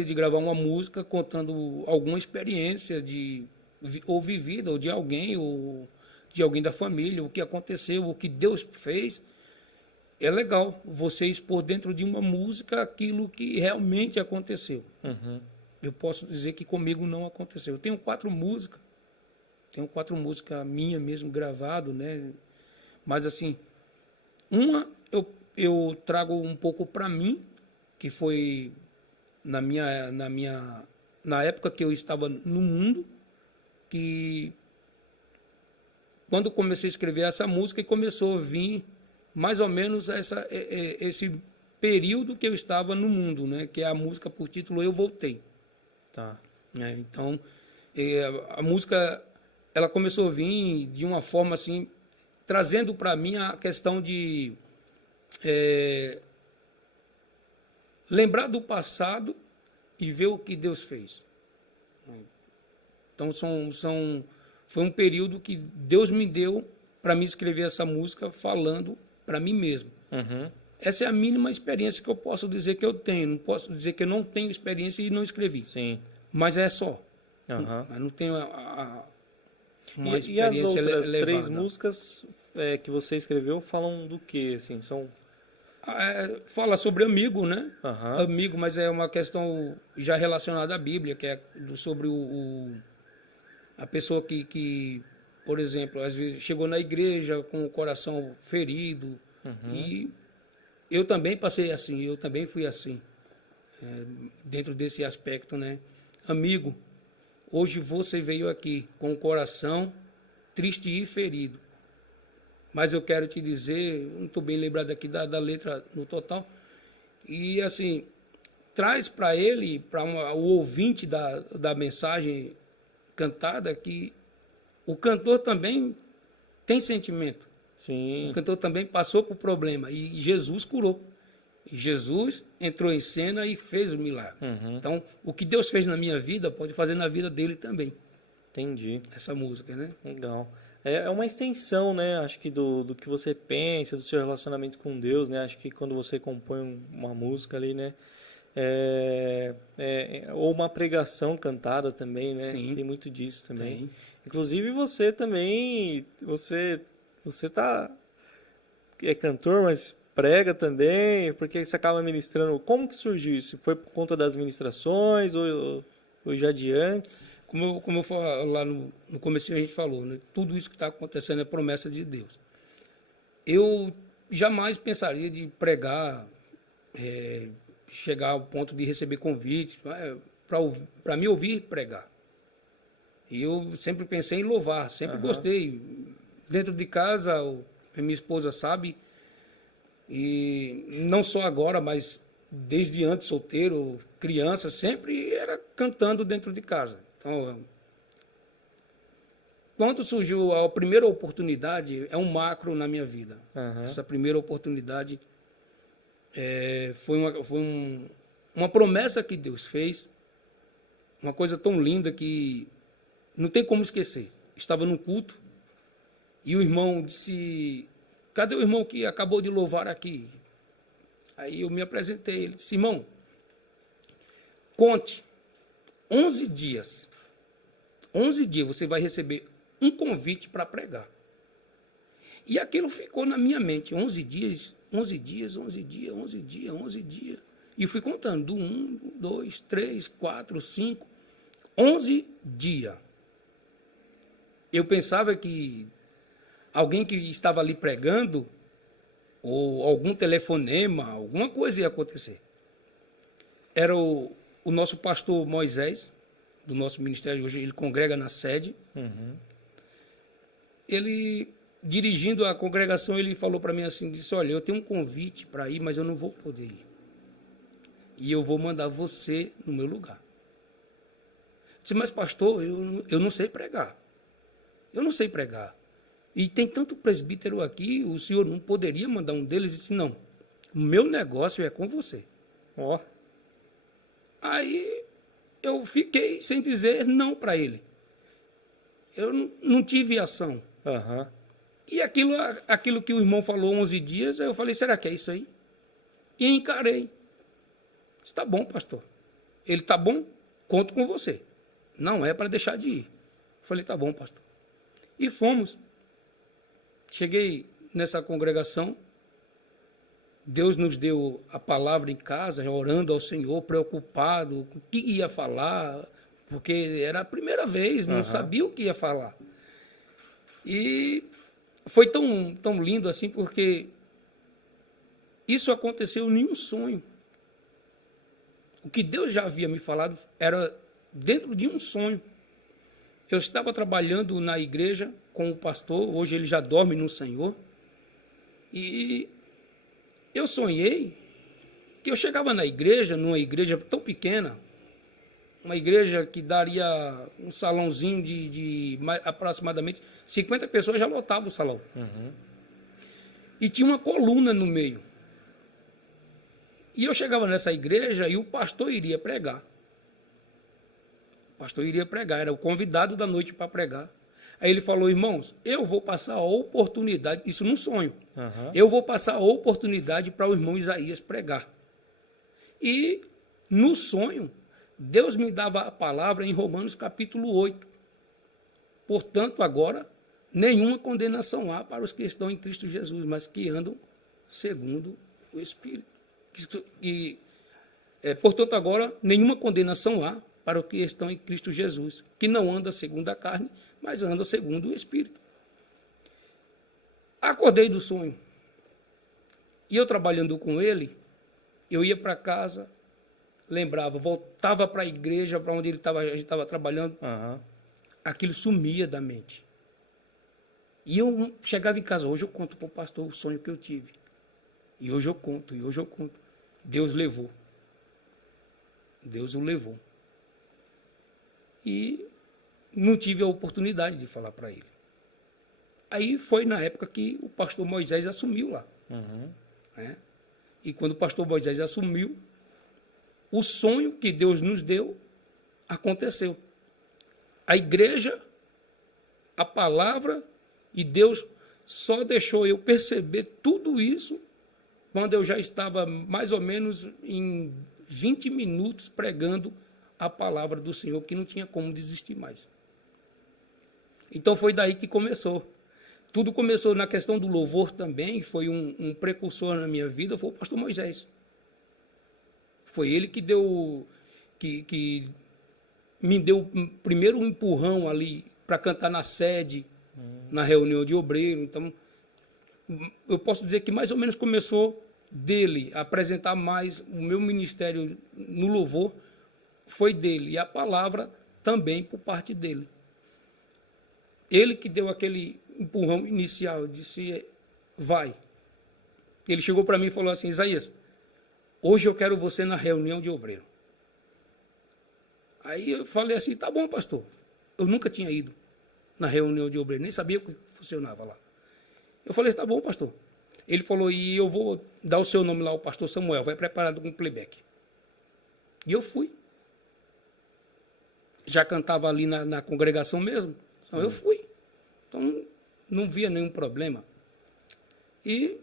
de gravar uma música contando alguma experiência ou vivida, ou de alguém da família, o que aconteceu, o que Deus fez. É legal você expor dentro de uma música aquilo que realmente aconteceu. Eu posso dizer que comigo não aconteceu. Eu tenho 4 músicas minha mesmo gravado, né? Mas assim, uma eu trago um pouco para mim, que foi na época que eu estava no mundo, que quando comecei a escrever essa música e começou a vir mais ou menos esse período que eu estava no mundo, né? Que é a música por título Eu Voltei. Tá. Então, a música ela começou a vir de uma forma assim, trazendo para mim a questão de lembrar do passado e ver o que Deus fez. Então, foi um período que Deus me deu para me escrever essa música falando para mim mesmo. Essa é a mínima experiência que eu posso dizer que eu tenho. Não posso dizer que eu não tenho experiência e não escrevi. Sim. Mas é só. Mas não tenho uma experiência e as outras elevada. 3 músicas que você escreveu falam do quê? Assim, são... Fala sobre amigo, né? Aham. Amigo, mas é uma questão já relacionada à Bíblia, que é sobre a pessoa que, por exemplo, às vezes chegou na igreja com o coração ferido. E eu também passei assim, eu também fui assim, dentro desse aspecto, né? Amigo, hoje você veio aqui com o coração triste e ferido. Mas eu quero te dizer, não estou bem lembrado aqui da letra no total, e assim, traz para ele, para o ouvinte da mensagem cantada, que o cantor também tem sentimento. Sim. O cantor também passou por problema e Jesus curou. Jesus entrou em cena e fez o milagre. Então, o que Deus fez na minha vida, pode fazer na vida dele também. Entendi. Essa música, né? Legal. É uma extensão, né? Acho que do que você pensa, do seu relacionamento com Deus, né? Acho que quando você compõe uma música ali, né? Ou uma pregação cantada também, né? Sim, Tem muito disso também. tem. Inclusive você também, você é cantor, mas prega também, porque você acaba ministrando. Como que surgiu isso? Foi por conta das ministrações ou já de antes? Como eu falo, lá no começo a gente falou, né? Tudo isso que está acontecendo é promessa de Deus. Eu jamais pensaria de pregar, chegar ao ponto de receber convites para me ouvir pregar. E eu sempre pensei em louvar, sempre gostei. Dentro de casa, minha esposa sabe, e não só agora, mas desde antes, solteiro, criança, sempre era cantando dentro de casa. Então, quando surgiu a primeira oportunidade, é um macro na minha vida. Essa primeira oportunidade foi uma promessa que Deus fez, uma coisa tão linda que não tem como esquecer. Estava num culto e o irmão disse: cadê o irmão que acabou de louvar aqui? Aí eu me apresentei, ele disse: irmão, conte, 11 dias você vai receber um convite para pregar. E aquilo ficou na minha mente, 11 dias. E fui contando, do 1, 2, 3, 4, 5, 11 dias. Eu pensava que alguém que estava ali pregando, ou algum telefonema, alguma coisa ia acontecer. Era o nosso pastor Moisés, do nosso ministério, hoje ele congrega na sede. Ele, dirigindo a congregação, ele falou para mim assim, disse: olha, eu tenho um convite para ir, mas eu não vou poder ir. E eu vou mandar você no meu lugar. Eu disse: mas pastor, eu não sei pregar. Eu não sei pregar. E tem tanto presbítero aqui, o senhor não poderia mandar um deles? Eu disse: não, o meu negócio é com você. Ó. Aí eu fiquei sem dizer não para ele. Eu não tive ação. E aquilo que o irmão falou 11 dias, eu falei: será que é isso aí? E encarei. Está bom, pastor. Ele: está bom, conto com você. Não é para deixar de ir. Eu falei: está bom, pastor. E fomos. Cheguei nessa congregação. Deus nos deu a palavra em casa, orando ao Senhor, preocupado com o que ia falar, porque era a primeira vez, não sabia o que ia falar. E foi tão lindo assim, porque isso aconteceu em um sonho. O que Deus já havia me falado era dentro de um sonho. Eu estava trabalhando na igreja com o pastor, hoje ele já dorme no Senhor, e eu sonhei que eu chegava na igreja, numa igreja tão pequena, uma igreja que daria um salãozinho de aproximadamente 50 pessoas, já lotava o salão. E tinha uma coluna no meio. E eu chegava nessa igreja e o pastor iria pregar. O pastor iria pregar, era o convidado da noite para pregar. Aí ele falou: irmãos, eu vou passar a oportunidade, isso num sonho, eu vou passar a oportunidade para o irmão Isaías pregar. E no sonho, Deus me dava a palavra em Romanos capítulo 8. Portanto, agora, nenhuma condenação há para os que estão em Cristo Jesus, mas que andam segundo o Espírito. Portanto, agora, nenhuma condenação há para os que estão em Cristo Jesus, que não anda segundo a carne, mas anda segundo o Espírito. Acordei do sonho. E eu trabalhando com ele, eu ia para casa, lembrava, voltava para a igreja, para onde a gente estava trabalhando, aquilo sumia da mente. E eu chegava em casa: hoje eu conto para o pastor o sonho que eu tive. E hoje eu conto. Deus levou. Deus o levou. E não tive a oportunidade de falar para ele. Aí foi na época que o pastor Moisés assumiu lá. Né? E quando o pastor Moisés assumiu, o sonho que Deus nos deu aconteceu. A igreja, a palavra E Deus só deixou eu perceber tudo isso quando eu já estava mais ou menos em 20 minutos pregando a palavra do Senhor, que não tinha como desistir mais. Então foi daí que começou. Tudo começou na questão do louvor também, foi um precursor na minha vida, foi o pastor Moisés. Foi ele que deu, que me deu primeiro um empurrão ali para cantar na sede, na reunião de obreiro. Então, eu posso dizer que mais ou menos começou dele, a apresentar mais o meu ministério no louvor, foi dele, e a palavra também por parte dele. Ele que deu aquele empurrão inicial, disse, vai. Ele chegou para mim e falou assim, Isaías, hoje eu quero você na reunião de obreiro. Aí eu falei assim, tá bom, pastor. Eu nunca tinha ido na reunião de obreiro, nem sabia como funcionava lá. Eu falei, tá bom, pastor. Ele falou, e eu vou dar o seu nome lá, o pastor Samuel, vai preparado com playback. E eu fui. Já cantava ali na congregação mesmo, então eu fui. Então não via nenhum problema. E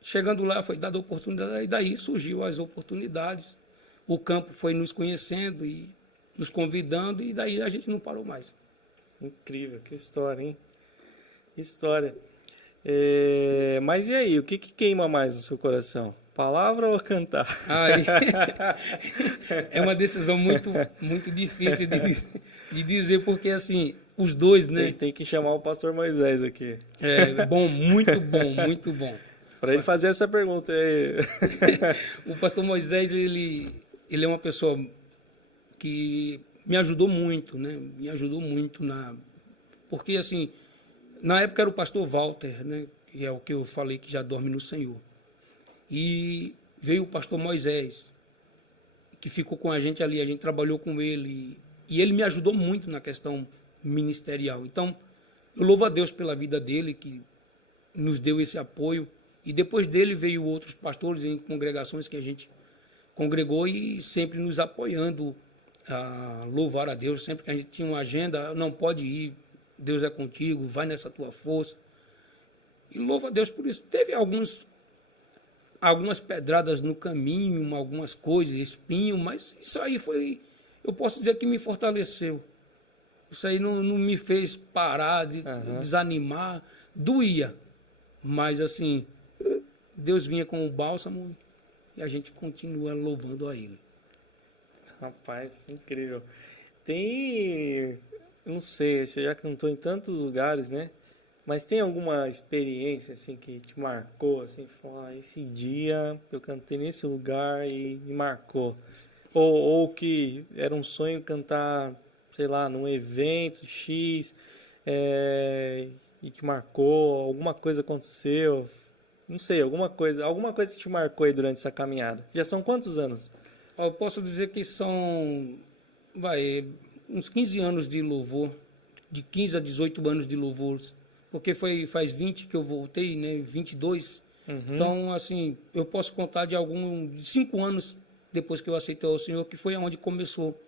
chegando lá foi dada a oportunidade, e daí surgiu as oportunidades. O campo foi nos conhecendo e nos convidando, e daí a gente não parou mais. Incrível, que história, hein? Que história. Mas e aí, o que queima mais no seu coração? Palavra ou cantar? Aí, é uma decisão muito, muito difícil de dizer, porque assim, os dois, né? Tem que chamar o pastor Moisés aqui. Bom, muito bom, muito bom. Para ele fazer essa pergunta aí. O pastor Moisés, ele é uma pessoa que me ajudou muito, né? Me ajudou muito porque assim, na época era o pastor Walter, né? Que é o que eu falei que já dorme no Senhor. E veio o pastor Moisés, que ficou com a gente ali, a gente trabalhou com ele, e ele me ajudou muito na questão ministerial. Então, eu louvo a Deus pela vida dele, que nos deu esse apoio, e depois dele veio outros pastores em congregações que a gente congregou e sempre nos apoiando a louvar a Deus. Sempre que a gente tinha uma agenda, não pode ir, Deus é contigo, vai nessa tua força. E louvo a Deus por isso. Teve algumas pedradas no caminho, algumas coisas, espinho, mas isso aí foi, eu posso dizer que me fortaleceu. Isso aí não me fez parar, desanimar, doía. Mas assim, Deus vinha com o bálsamo e a gente continua louvando a Ele. Rapaz, incrível. Eu não sei, você já cantou em tantos lugares, né? Mas tem alguma experiência assim que te marcou, assim, falar, esse dia eu cantei nesse lugar e me marcou? Ou que era um sonho cantar, sei lá, num evento X, e que marcou, alguma coisa aconteceu, não sei, alguma coisa que te marcou aí durante essa caminhada. Já são quantos anos? Eu posso dizer que são, uns 15 anos de louvor, de 15 a 18 anos de louvor, porque faz 20 que eu voltei, né, 22. Então, assim, eu posso contar de 5 anos depois que eu aceitei o Senhor, que foi onde começou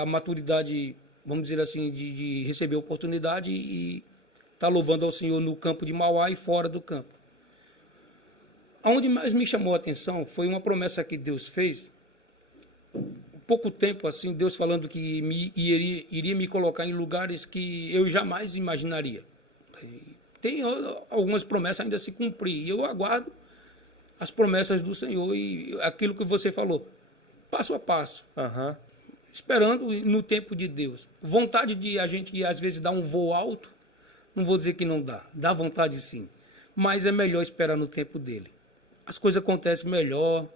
a maturidade, vamos dizer assim, de receber a oportunidade e estar louvando ao Senhor no campo de Mauá e fora do campo. Aonde mais me chamou a atenção foi uma promessa que Deus fez, pouco tempo assim, Deus falando que iria me colocar em lugares que eu jamais imaginaria. Tem algumas promessas ainda a se cumprir, e eu aguardo as promessas do Senhor e aquilo que você falou, passo a passo, esperando no tempo de Deus. Vontade de a gente, às vezes, dar um voo alto, não vou dizer que não dá vontade sim, mas é melhor esperar no tempo dele. As coisas acontecem melhor,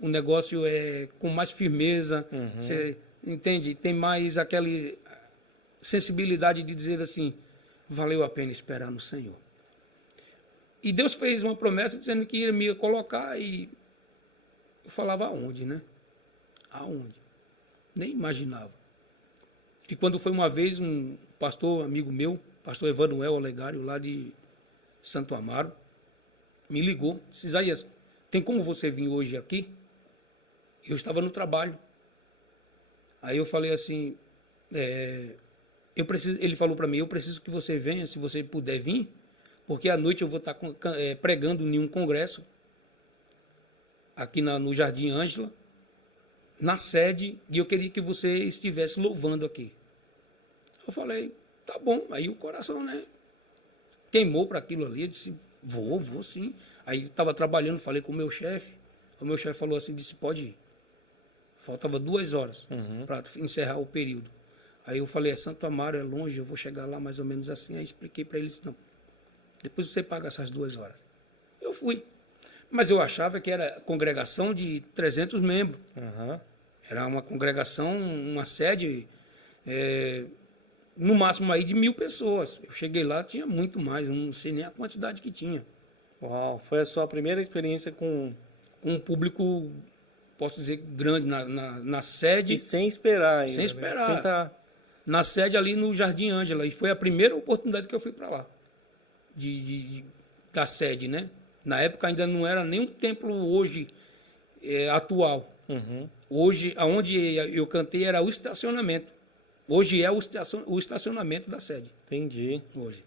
o negócio é com mais firmeza, você entende? Tem mais aquela sensibilidade de dizer assim, valeu a pena esperar no Senhor. E Deus fez uma promessa dizendo que ia me colocar, e eu falava aonde, né? Aonde? Nem imaginava. E quando foi uma vez um pastor, amigo meu, pastor Evanuel Olegário, lá de Santo Amaro, me ligou, disse, Isaías, tem como você vir hoje aqui? Eu estava no trabalho. Aí eu falei assim, ele falou para mim, eu preciso que você venha, se você puder vir, porque à noite eu vou estar pregando em um congresso aqui no Jardim Ângela, na sede, e eu queria que você estivesse louvando aqui. Eu falei, tá bom. Aí o coração, né, queimou para aquilo ali. Eu disse, vou sim. Aí estava trabalhando, falei com o meu chefe. O meu chefe falou assim, disse, pode ir. Faltava 2 horas para encerrar o período. Aí eu falei, Santo Amaro, é longe, eu vou chegar lá mais ou menos assim. Aí expliquei para eles, não, depois você paga essas 2 horas. Eu fui. Mas eu achava que era congregação de 300 membros. Era uma congregação, uma sede, no máximo aí de 1.000 pessoas. Eu cheguei lá, tinha muito mais, não sei nem a quantidade que tinha. Uau, foi a sua primeira experiência com Um público, posso dizer, grande na sede. E sem esperar ainda. Sem esperar. Né? Sem tá... Na sede ali no Jardim Ângela. E foi a primeira oportunidade que eu fui para lá. Da sede, né? Na época ainda não era nem um templo hoje atual. Hoje, aonde eu cantei era o estacionamento. Hoje é o estacionamento da sede. Entendi. Hoje.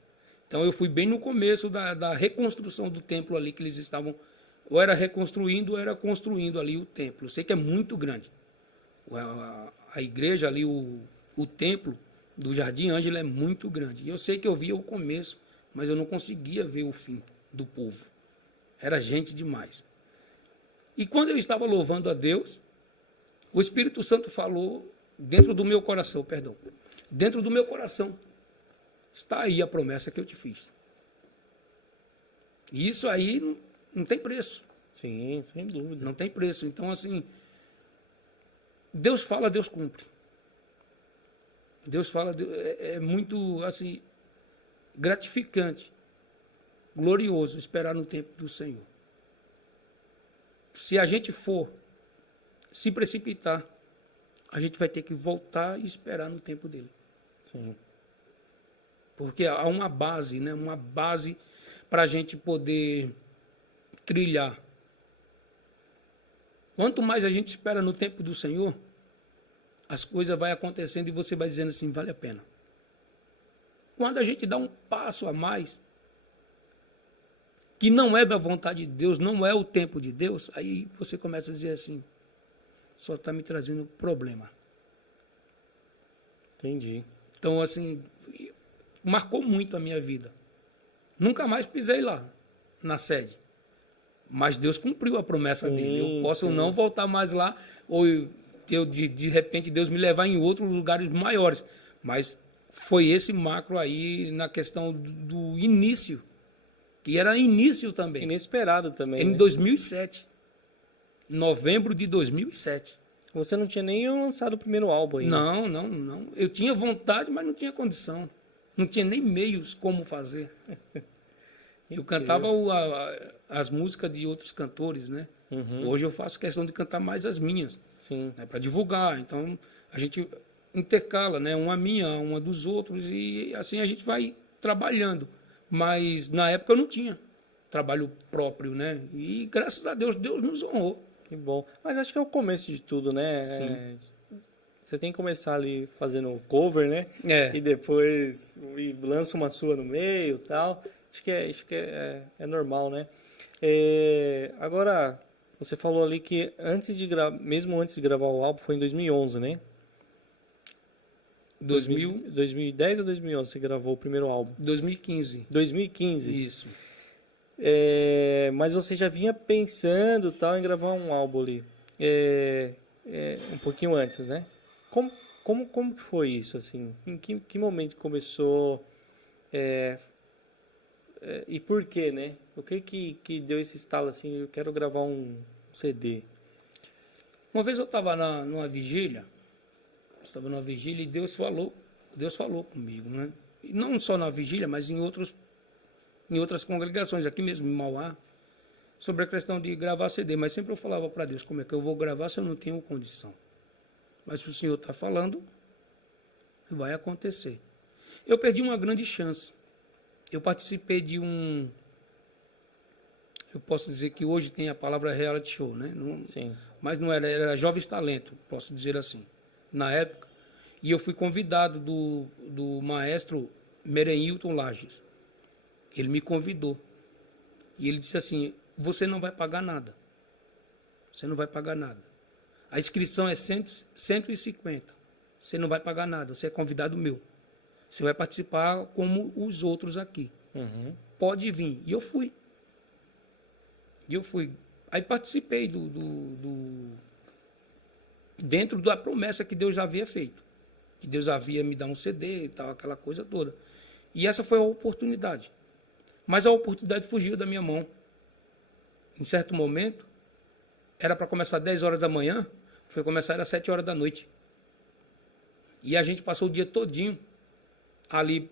Então eu fui bem no começo da reconstrução do templo ali, que eles estavam, ou era reconstruindo, ou era construindo ali o templo. Eu sei que é muito grande. A igreja ali, o templo do Jardim Ângela é muito grande. E eu sei que eu via o começo, mas eu não conseguia ver o fim do povo. Era gente demais. E quando eu estava louvando a Deus, o Espírito Santo falou dentro do meu coração, dentro do meu coração, está aí a promessa que eu te fiz. E isso aí não tem preço. Sim, sem dúvida. Não tem preço. Então, assim, Deus fala, Deus cumpre. Deus fala, é muito, assim, gratificante, glorioso esperar no tempo do Senhor. Se a gente for se precipitar, a gente vai ter que voltar e esperar no tempo dele. Sim. Porque há uma base, né? Uma base para a gente poder trilhar. Quanto mais a gente espera no tempo do Senhor, as coisas vão acontecendo e você vai dizendo assim, vale a pena. Quando a gente dá um passo a mais, que não é da vontade de Deus, não é o tempo de Deus, aí você começa a dizer assim, só está me trazendo problema. Entendi. Então, assim, marcou muito a minha vida. Nunca mais pisei lá, na sede. Mas Deus cumpriu a promessa dele. Eu posso não voltar mais lá, ou de repente Deus me levar em outros lugares maiores. Mas foi esse macro aí na questão do início, que era início também. Inesperado também. Em 2007. Novembro de 2007. Você não tinha nem lançado o primeiro álbum ainda. Não. Eu tinha vontade, mas não tinha condição. Não tinha nem meios como fazer. Eu cantava as músicas de outros cantores, né? Hoje eu faço questão de cantar mais as minhas. Sim. Né? Para divulgar. Então, a gente intercala, né? Uma minha, uma dos outros, e assim a gente vai trabalhando. Mas na época eu não tinha trabalho próprio, né? E graças a Deus, Deus nos honrou. Que bom. Mas acho que é o começo de tudo, né? Sim. Você tem que começar ali fazendo cover, né? E depois lança uma sua no meio e tal. Acho que é normal, né? Agora, você falou ali que mesmo antes de gravar o álbum, foi em 2011, né? 2010 ou 2011 você gravou o primeiro álbum? 2015. 2015? Isso. Mas você já vinha pensando tal, em gravar um álbum ali. Um pouquinho antes, né? Como foi isso, assim? Em que momento começou? E por quê, né? O que deu esse estalo assim? Eu quero gravar um CD. Uma vez eu estava numa vigília. Estava numa vigília e Deus falou comigo, né? E não só na vigília, mas em outras congregações, aqui mesmo em Mauá, sobre a questão de gravar CD. Mas sempre eu falava para Deus, como é que eu vou gravar se eu não tenho condição? Mas se o Senhor está falando, vai acontecer. Eu perdi uma grande chance. Eu participei de eu posso dizer que hoje tem a palavra reality show, né? Sim. Mas não era Jovens Talentos, posso dizer assim, na época. E eu fui convidado do maestro Merenilton Lages. Ele me convidou. E ele disse assim, você não vai pagar nada. Você não vai pagar nada. A inscrição é 150. Você não vai pagar nada. Você é convidado meu. Você vai participar como os outros aqui. Pode vir. E eu fui. Aí participei dentro da promessa que Deus já havia feito. Que Deus havia me dado um CD e tal, aquela coisa toda. E essa foi a oportunidade. Mas a oportunidade fugiu da minha mão. Em certo momento, era para começar às 10 horas da manhã, foi começar às 7 horas da noite. E a gente passou o dia todinho ali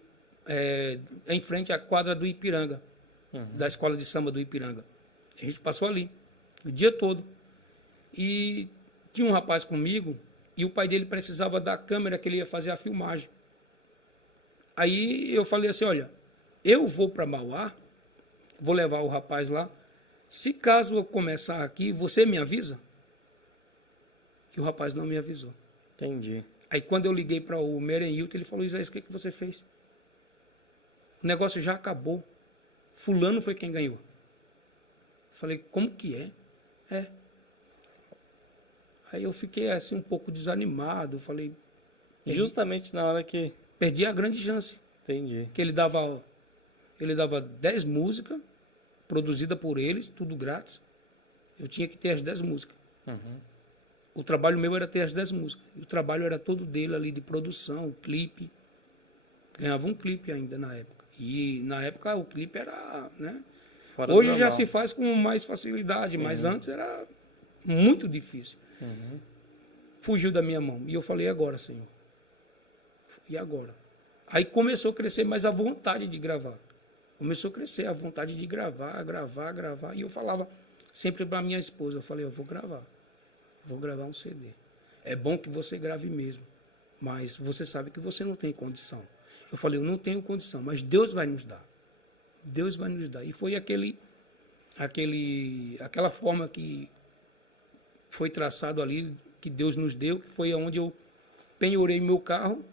em frente à quadra do Ipiranga, da escola de samba do Ipiranga. A gente passou ali o dia todo. E tinha um rapaz comigo e o pai dele precisava da câmera que ele ia fazer a filmagem. Aí eu falei assim, olha, eu vou para Mauá, vou levar o rapaz lá. Se caso eu começar aqui, você me avisa? E o rapaz não me avisou. Entendi. Aí quando eu liguei para o Merenilton, ele falou, Isaías, o que você fez? O negócio já acabou. Fulano foi quem ganhou. Falei, como que é? É. Aí eu fiquei assim um pouco desanimado. Falei, Justamente na hora que... perdi a grande chance. Entendi. Que ele dava 10 músicas, produzidas por eles, tudo grátis. Eu tinha que ter as 10 músicas. O trabalho meu era ter as 10 músicas. O trabalho era todo dele ali, de produção, clipe. Ganhava um clipe ainda na época. E na época o clipe era, né? Fora do Hoje já normal. se faz com mais facilidade, Sim. mas antes era muito difícil. Fugiu da minha mão. E eu falei, e agora, Senhor? E agora? Aí começou a crescer mais a vontade de gravar. Começou a crescer a vontade de gravar. E eu falava sempre para minha esposa, eu falei, eu vou gravar um CD. É bom que você grave mesmo, mas você sabe que você não tem condição. Eu falei, eu não tenho condição, mas Deus vai nos dar. Deus vai nos dar. E foi aquela forma que foi traçado ali, que Deus nos deu, que foi onde eu penhorei meu carro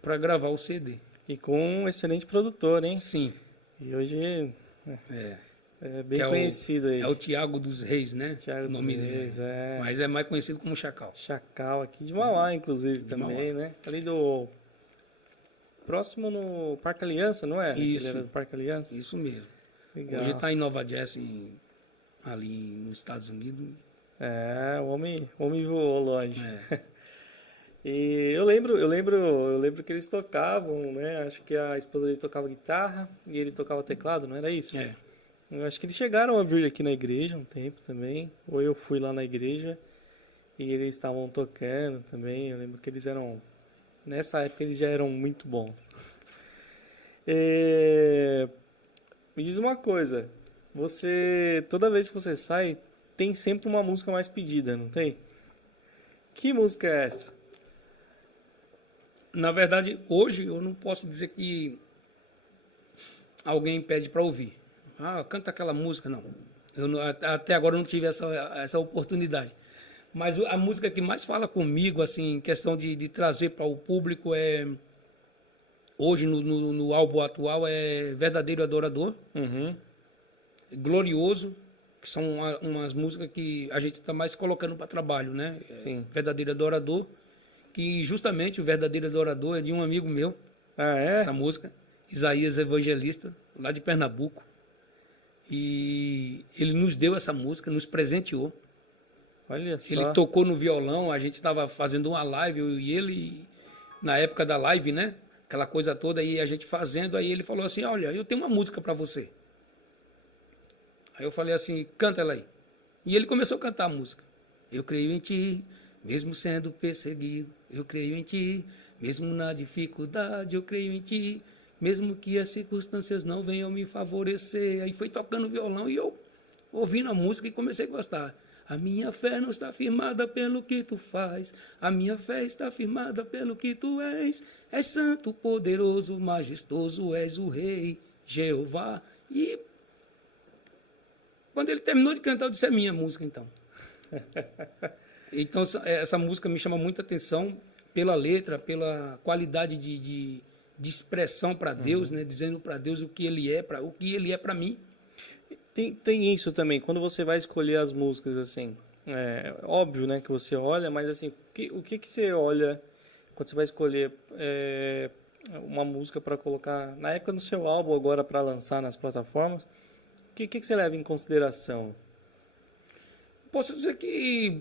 para gravar o CD. E com um excelente produtor, hein? Sim. E hoje é bem Que conhecido aí. É o Tiago dos Reis, né? Thiago O nome dos dele. Reis, é. Mas é mais conhecido como Chacal. Chacal aqui de Mauá, inclusive, também, Mauá. né? Ali do... Próximo no Parque Aliança, não é? Isso. Ele era do Parque Aliança? Isso mesmo. Legal. Hoje está em Nova Jersey, ali nos Estados Unidos. É, o homem voou longe. É. E eu lembro que eles tocavam, né? Acho que a esposa dele tocava guitarra e ele tocava teclado, não era isso? É. Eu acho que eles chegaram a vir aqui na igreja um tempo também. Ou eu fui lá na igreja e eles estavam tocando também. Eu lembro que eles eram... Nessa época eles já eram muito bons. Me diz uma coisa. Você, toda vez que você sai, tem sempre uma música mais pedida, não tem? Que música é essa? Na verdade, hoje eu não posso dizer que alguém pede para ouvir. Ah, canta aquela música. Não. Até agora eu não tive essa oportunidade. Mas a música que mais fala comigo, assim, em questão de trazer para o público hoje no álbum atual é Verdadeiro Adorador, Glorioso, que são umas músicas que a gente está mais colocando para trabalho, né? Sim. Verdadeiro Adorador, que justamente o Verdadeiro Adorador é de um amigo meu, Ah, é? essa música, Isaías Evangelista, lá de Pernambuco. E ele nos deu essa música, nos presenteou. Olha só. Ele tocou no violão, a gente estava fazendo uma live, eu e ele, na época da live, né? Aquela coisa toda, e a gente fazendo, aí ele falou assim, olha, eu tenho uma música para você. Aí eu falei assim, canta ela aí. E ele começou a cantar a música. Eu creio em ti, mesmo sendo perseguido. Eu creio em ti, mesmo na dificuldade. Eu creio em ti, mesmo que as circunstâncias não venham me favorecer. Aí foi tocando violão e eu ouvindo a música e comecei a gostar. A minha fé não está firmada pelo que tu faz. A minha fé está firmada pelo que tu és. És santo, poderoso, majestoso, és o rei, Jeová. E quando ele terminou de cantar, eu disse, é minha música, então. Então, essa música me chama muita atenção pela letra, pela qualidade de expressão para Deus, né? Dizendo para Deus o que Ele é, o que Ele é para mim. Tem isso também, quando você vai escolher as músicas, assim, é óbvio, né, que você olha, mas assim, o que você olha quando você vai escolher uma música para colocar, na época no seu álbum, agora para lançar nas plataformas, o que você leva em consideração? Posso dizer que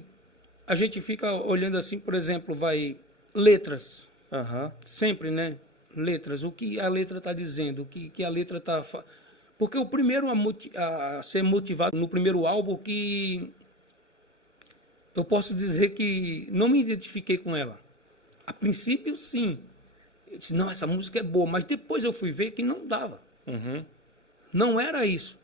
a gente fica olhando assim, por exemplo, letras, sempre, né, letras, o que a letra está dizendo, o que a letra está... Porque o primeiro a ser motivado no primeiro álbum, que eu posso dizer que não me identifiquei com ela. A princípio, sim. Eu disse, não, essa música é boa. Mas depois eu fui ver que não dava. Não era isso.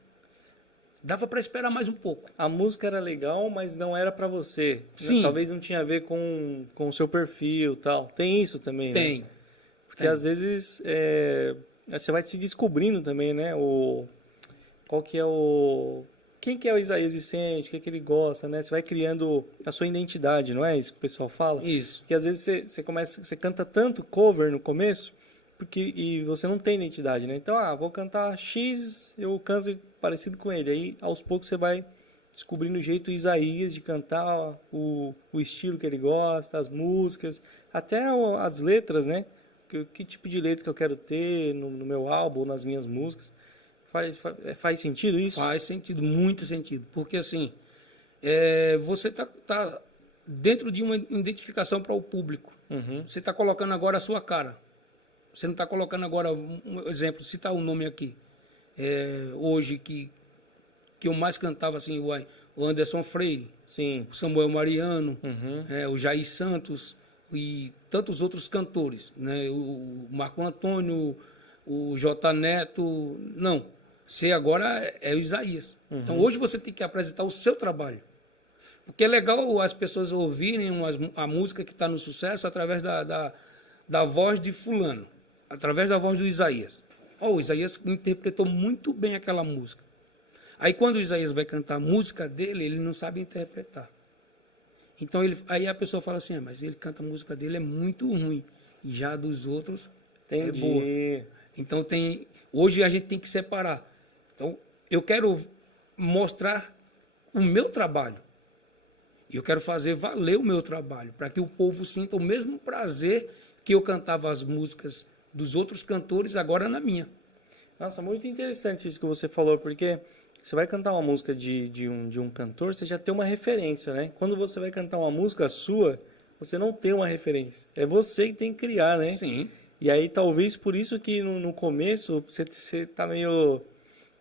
Dava para esperar mais um pouco. A música era legal, mas não era para você. Sim. Talvez não tinha a ver com o seu perfil e tal. Tem isso também, né? Tem. Porque às vezes você vai se descobrindo também, né? Qual que é quem que é o Isaías Vicente, o que ele gosta, né? Você vai criando a sua identidade, não é isso que o pessoal fala? Isso. Que às vezes você canta tanto cover no começo, e você não tem identidade, né? Então, vou cantar X, eu canto parecido com ele. Aí, aos poucos, você vai descobrindo o jeito Isaías de cantar, o estilo que ele gosta, as músicas, até as letras, né? Que tipo de letra que eu quero ter no meu álbum, nas minhas músicas. Faz sentido isso? Faz sentido, muito sentido. Porque, assim, você tá dentro de uma identificação para o público. Você está colocando agora a sua cara. Você não está colocando agora, um exemplo, citar o nome aqui. Hoje, que eu mais cantava, assim, o Anderson Freire, sim, o Samuel Mariano, o Jair Santos e tantos outros cantores, né? O Marco Antônio, o J. Neto. Não, você agora é o Isaías. Então, hoje você tem que apresentar o seu trabalho. Porque é legal as pessoas ouvirem a música que está no sucesso através da voz de fulano, através da voz do Isaías. O Isaías interpretou muito bem aquela música. Aí quando o Isaías vai cantar a música dele, ele não sabe interpretar. Então aí a pessoa fala assim, mas ele canta a música dele, é muito ruim. E já a dos outros é boa. Então hoje a gente tem que separar. Então eu quero mostrar o meu trabalho. E eu quero fazer valer o meu trabalho, para que o povo sinta o mesmo prazer que eu cantava as músicas dos outros cantores, agora na minha. Nossa, muito interessante isso que você falou, porque você vai cantar uma música de um cantor, você já tem uma referência, né? Quando você vai cantar uma música sua, você não tem uma referência. É você que tem que criar, né? Sim. E aí, talvez por isso que no começo você tá meio...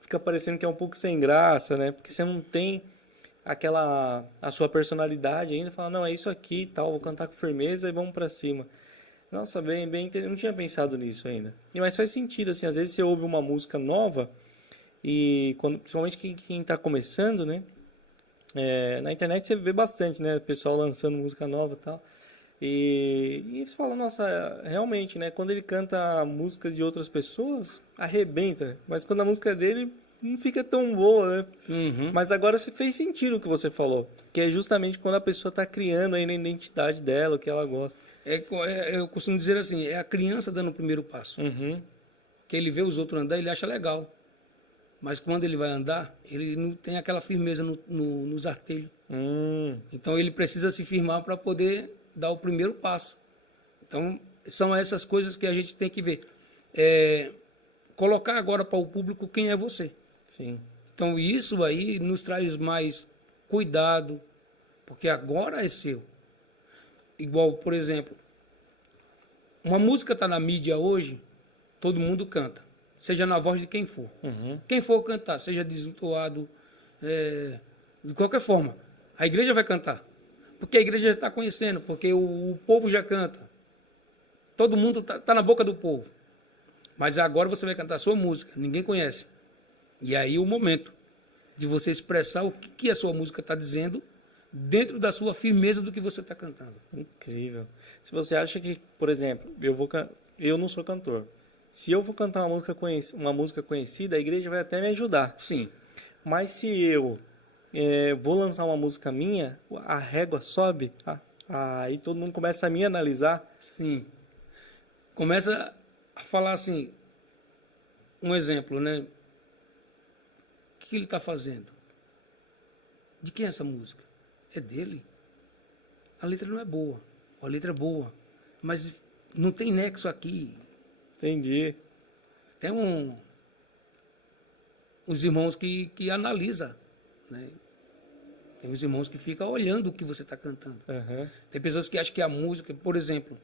Fica parecendo que é um pouco sem graça, né? Porque você não tem a sua personalidade ainda. Fala, não, é isso aqui e tal, vou cantar com firmeza e vamos pra cima. Nossa, bem, eu não tinha pensado nisso ainda. Mas faz sentido, assim, às vezes você ouve uma música nova e, principalmente quem está começando, né? Na internet você vê bastante, né? O pessoal lançando música nova e tal. E você fala, nossa, realmente, né? Quando ele canta músicas de outras pessoas, arrebenta. Mas quando a música dele não fica tão boa, né? Mas agora fez sentido o que você falou. Que é justamente quando a pessoa está criando aí na identidade dela, o que ela gosta. Eu costumo dizer assim, é a criança dando o primeiro passo. Que ele vê os outros andar, ele acha legal. Mas quando ele vai andar, ele não tem aquela firmeza nos artelhos. Então ele precisa se firmar para poder dar o primeiro passo. Então são essas coisas que a gente tem que ver. Colocar agora para o público quem é você. Sim. Então isso aí nos traz mais cuidado, porque agora é seu. Igual, por exemplo, uma música está na mídia hoje, todo mundo canta, seja na voz de quem for. Quem for cantar, seja desentoado, de qualquer forma, a igreja vai cantar. Porque a igreja já está conhecendo, porque o povo já canta. Todo mundo está na boca do povo. Mas agora você vai cantar a sua música, ninguém conhece. E aí o momento de você expressar o que a sua música está dizendo dentro da sua firmeza do que você está cantando. Incrível. Se você acha que, por exemplo, eu não sou cantor. Se eu vou cantar uma música conhecida, a igreja vai até me ajudar. Sim. Mas se eu vou lançar uma música minha, a régua sobe. Aí todo mundo começa a me analisar. Sim. Começa a falar assim, um exemplo, né? O que ele está fazendo? De quem é essa música? É dele. A letra não é boa. A letra é boa, mas não tem nexo aqui. Entendi. Tem uns irmãos que analisam, né? Tem uns irmãos que ficam olhando o que você está cantando. Uhum. Tem pessoas que acham que a música, por exemplo,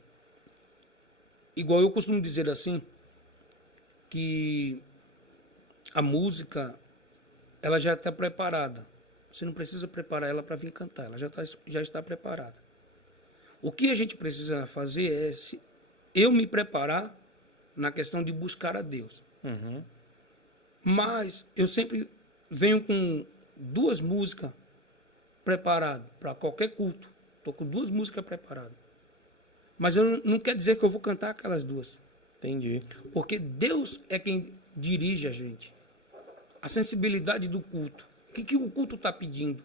igual eu costumo dizer assim, que a música, ela já está preparada. Você não precisa preparar ela para vir cantar, ela já está preparada. O que a gente precisa fazer é eu me preparar na questão de buscar a Deus. Uhum. Mas eu sempre venho com 2 músicas preparadas para qualquer culto. Estou com 2 músicas preparadas. Mas eu não quer dizer que eu vou cantar aquelas 2. Entendi. Porque Deus é quem dirige a gente. A sensibilidade do culto. O que o culto está pedindo?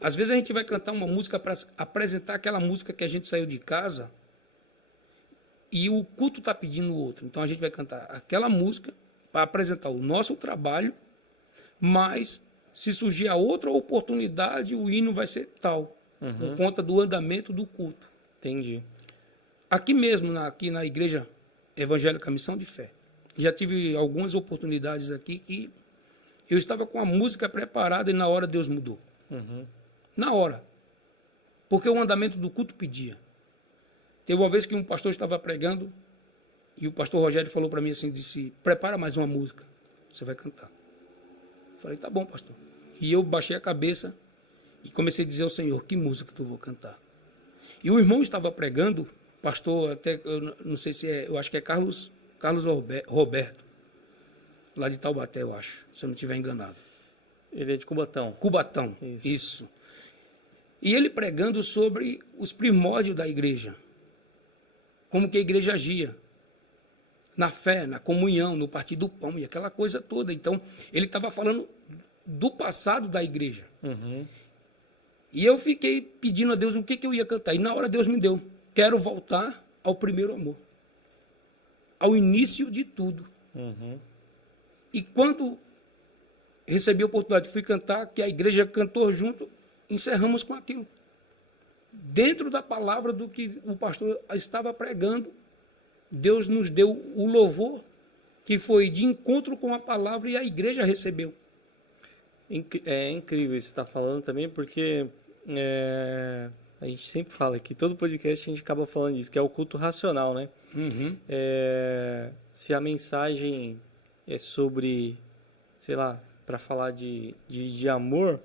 Às vezes a gente vai cantar uma música para apresentar aquela música que a gente saiu de casa e o culto está pedindo outro. Então a gente vai cantar aquela música para apresentar o nosso trabalho, mas se surgir a outra oportunidade, o hino vai ser tal, por conta do andamento do culto. Entendi. Aqui mesmo, aqui na Igreja Evangélica Missão de Fé, já tive algumas oportunidades aqui que eu estava com a música preparada e na hora Deus mudou. Na hora. Porque o andamento do culto pedia. Teve uma vez que um pastor estava pregando e o pastor Rogério falou para mim assim, disse, prepara mais uma música, você vai cantar. Eu falei, tá bom, pastor. E eu baixei a cabeça e comecei a dizer ao Senhor, que música que eu vou cantar? E o irmão estava pregando, pastor, até, eu não sei se é, eu acho que é Carlos Roberto, lá de Taubaté, eu acho, se eu não estiver enganado. Ele é de Cubatão. Cubatão, isso. E ele pregando sobre os primórdios da igreja. Como que a igreja agia. Na fé, na comunhão, no partir do pão e aquela coisa toda. Então, ele estava falando do passado da igreja. E eu fiquei pedindo a Deus o que eu ia cantar. E na hora Deus me deu. Quero voltar ao primeiro amor. Ao início de tudo. E quando recebi a oportunidade, fui cantar, que a igreja cantou junto, encerramos com aquilo. Dentro da palavra do que o pastor estava pregando, Deus nos deu o louvor que foi de encontro com a palavra e a igreja recebeu. É incrível isso que você está falando também, porque a gente sempre fala que todo podcast a gente acaba falando disso, que é o culto racional, né? Se a mensagem é sobre, sei lá, para falar de amor,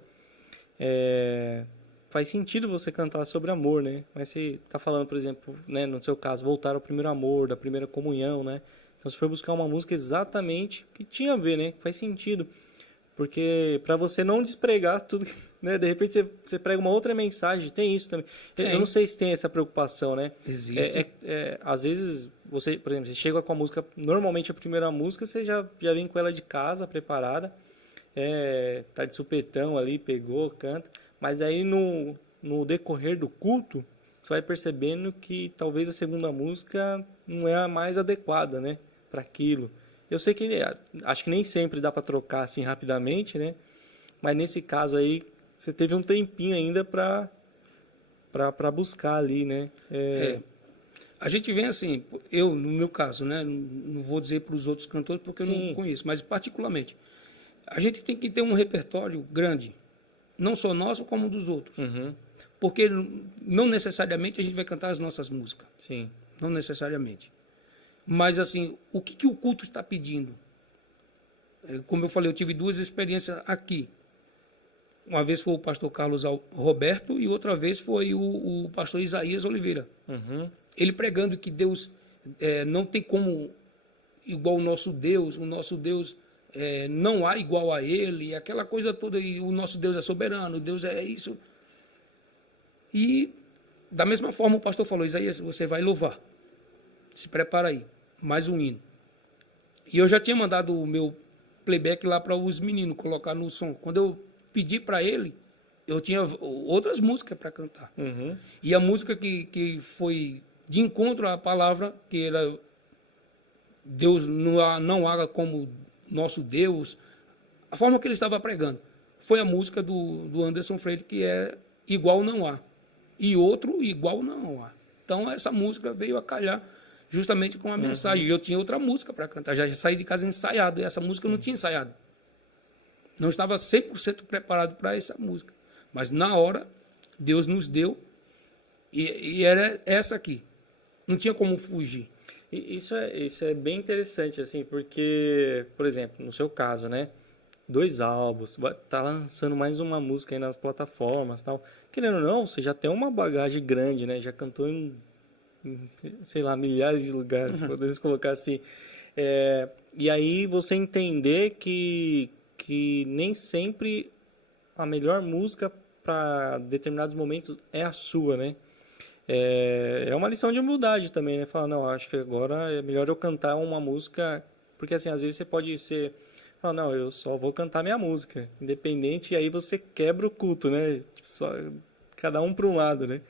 faz sentido você cantar sobre amor, né? Mas você está falando, por exemplo, né, no seu caso, voltar ao primeiro amor, da primeira comunhão, né? Então você foi buscar uma música exatamente que tinha a ver, né? Faz sentido. Porque para você não despregar tudo, né? De repente você prega uma outra mensagem, tem isso também. Eu não sei se tem essa preocupação, né? Existe. Às vezes, você, por exemplo, você chega com a música, normalmente a primeira música, você já vem com ela de casa, preparada, tá de supetão ali, pegou, canta. Mas aí no decorrer do culto, você vai percebendo que talvez a segunda música não é a mais adequada, né? Para aquilo. Eu sei que acho que nem sempre dá para trocar assim rapidamente, né? Mas nesse caso aí, você teve um tempinho ainda para buscar ali, né? A gente vem assim, eu, no meu caso, né? Não vou dizer para os outros cantores porque eu não conheço, mas particularmente, a gente tem que ter um repertório grande, não só nosso, como dos outros. Porque não necessariamente a gente vai cantar as nossas músicas. Sim. Não necessariamente. Mas, assim, o que o culto está pedindo? Como eu falei, eu tive 2 experiências aqui. Uma vez foi o pastor Carlos Roberto e outra vez foi o pastor Isaías Oliveira. Ele pregando que Deus não tem como igual o nosso Deus não há igual a ele, aquela coisa toda, e o nosso Deus é soberano, Deus é isso. E, da mesma forma, o pastor falou, Isaías, você vai louvar. Se prepara aí, mais um hino. E eu já tinha mandado o meu playback lá para os meninos colocar no som. Quando eu pedi para ele, Eu tinha outras músicas para cantar. Uhum. E a música que foi de encontro à palavra, que era Deus não haga como nosso Deus, a forma que ele estava pregando, foi a música do Anderson Freire, que é Igual Não Há. E outro, Igual Não Há. Então, essa música veio a calhar justamente com a mensagem. Eu tinha outra música para cantar, já saí de casa ensaiado, e essa música eu não tinha ensaiado. Não estava 100% preparado para essa música. Mas, na hora, Deus nos deu, e era essa aqui. Não tinha como fugir. Isso é bem interessante, assim, porque, por exemplo, no seu caso, né? 2 álbuns, tá lançando mais uma música aí nas plataformas e tal. Querendo ou não, você já tem uma bagagem grande, né? Já cantou em sei lá, milhares de lugares, podemos colocar assim. E aí você entender que nem sempre a melhor música para determinados momentos é a sua, né? É uma lição de humildade também, né? Falar, não, acho que agora é melhor eu cantar uma música, porque assim, às vezes você pode ser, falar, não, eu só vou cantar minha música, independente, e aí você quebra o culto, né? Tipo, só, cada um para um lado, né?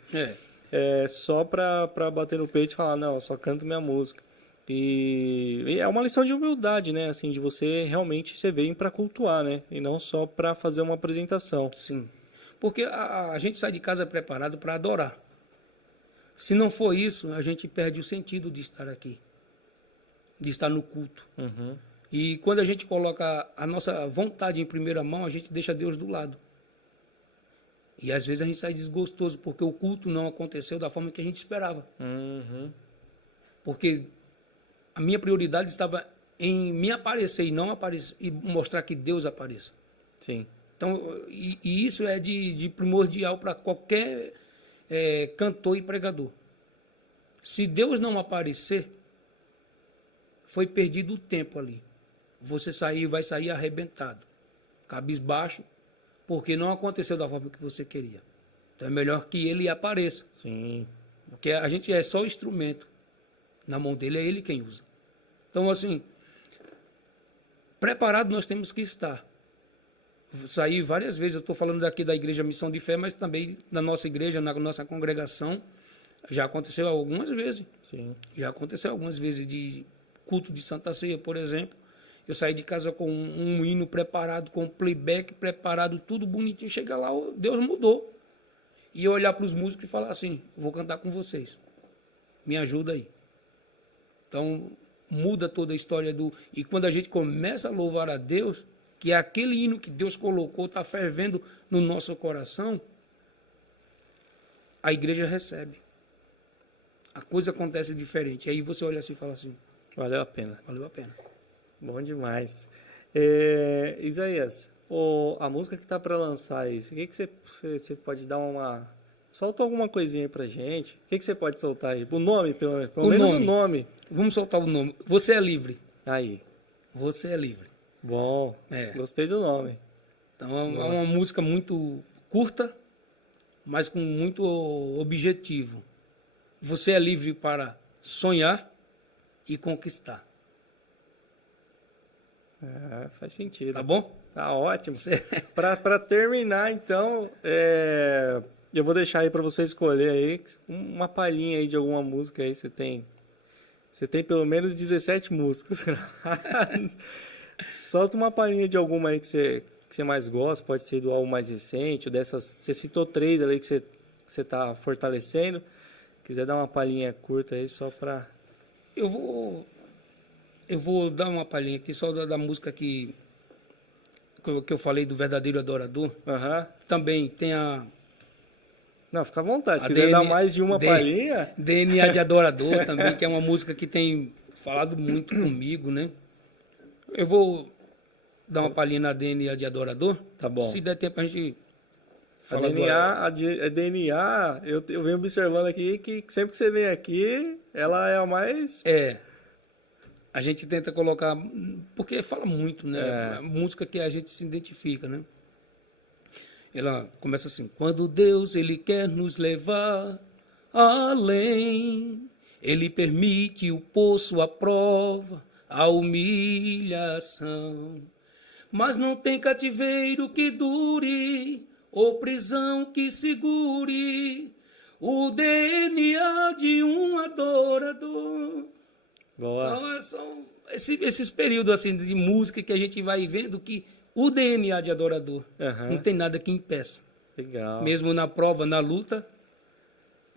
Só pra bater no peito e falar, não, eu só canto minha música. E é uma lição de humildade, né? Assim, de você realmente, você vem para cultuar, né? E não só para fazer uma apresentação. Sim. Porque a gente sai de casa preparado para adorar. Se não for isso, a gente perde o sentido de estar aqui, de estar no culto. Uhum. E quando a gente coloca a nossa vontade em primeira mão, a gente deixa Deus do lado. E às vezes a gente sai desgostoso, porque o culto não aconteceu da forma que a gente esperava. Uhum. Porque a minha prioridade estava em me aparecer e não aparecer, e mostrar que Deus apareça. Sim. Então, e isso é de primordial para qualquer cantor e pregador. Se Deus não aparecer, foi perdido o tempo ali. Você vai sair arrebentado, cabisbaixo, porque não aconteceu da forma que você queria. Então é melhor que ele apareça. Sim. Porque a gente é só o instrumento. Na mão dele é ele quem usa. Então, assim, preparado nós temos que estar. Saí várias vezes, eu estou falando daqui da Igreja Missão de Fé, mas também na nossa igreja, na nossa congregação, já aconteceu algumas vezes. Sim. Já aconteceu algumas vezes de culto de Santa Ceia, por exemplo. Eu saí de casa com um hino preparado, com um playback preparado, tudo bonitinho. Chega lá, Deus mudou. E eu olhar para os músicos e falar assim, vou cantar com vocês. Me ajuda aí. Então, muda toda a história do... E quando a gente começa a louvar a Deus, que é aquele hino que Deus colocou, está fervendo no nosso coração, a igreja recebe. A coisa acontece diferente. Aí você olha assim e fala assim... Valeu a pena. Valeu a pena. Bom demais. Isaías, a música que tá para lançar aí, o que você pode dar uma... Solta alguma coisinha aí pra gente. O que você pode soltar aí? O nome, pelo menos o nome. Vamos soltar o nome. Você é livre. Aí. Você é livre. Bom, gostei do nome. Então é uma música muito curta, mas com muito objetivo. Você é livre para sonhar e conquistar. Faz sentido. Tá bom? Tá ótimo. Para terminar, então, eu vou deixar aí para você escolher aí uma palhinha aí de alguma música aí. Você tem pelo menos 17 músicas. Solta uma palhinha de alguma aí que você mais gosta, pode ser do álbum mais recente, ou dessas, você citou 3 ali que você tá fortalecendo. Quiser dar uma palhinha curta aí só para... Eu vou dar uma palhinha aqui só da música que eu falei do verdadeiro adorador. Uhum. Também tem a... Não, fica à vontade. Se quiser dar mais de uma palhinha... DNA de Adorador também, que é uma música que tem falado muito comigo, né? Eu vou dar uma palhinha na DNA de Adorador. Tá bom. Se der tempo a gente... A DNA, eu venho observando aqui que sempre que você vem aqui, ela é a mais... A gente tenta colocar... Porque fala muito, né? A música que a gente se identifica, né? Ela começa assim: quando Deus ele quer nos levar além, ele permite o poço, a prova, a humilhação. Mas não tem cativeiro que dure ou prisão que segure o DNA de um adorador. Boa. Então, são esses períodos assim, de música que a gente vai vendo que o DNA de adorador não tem nada que impeça. Legal. Mesmo na prova, na luta,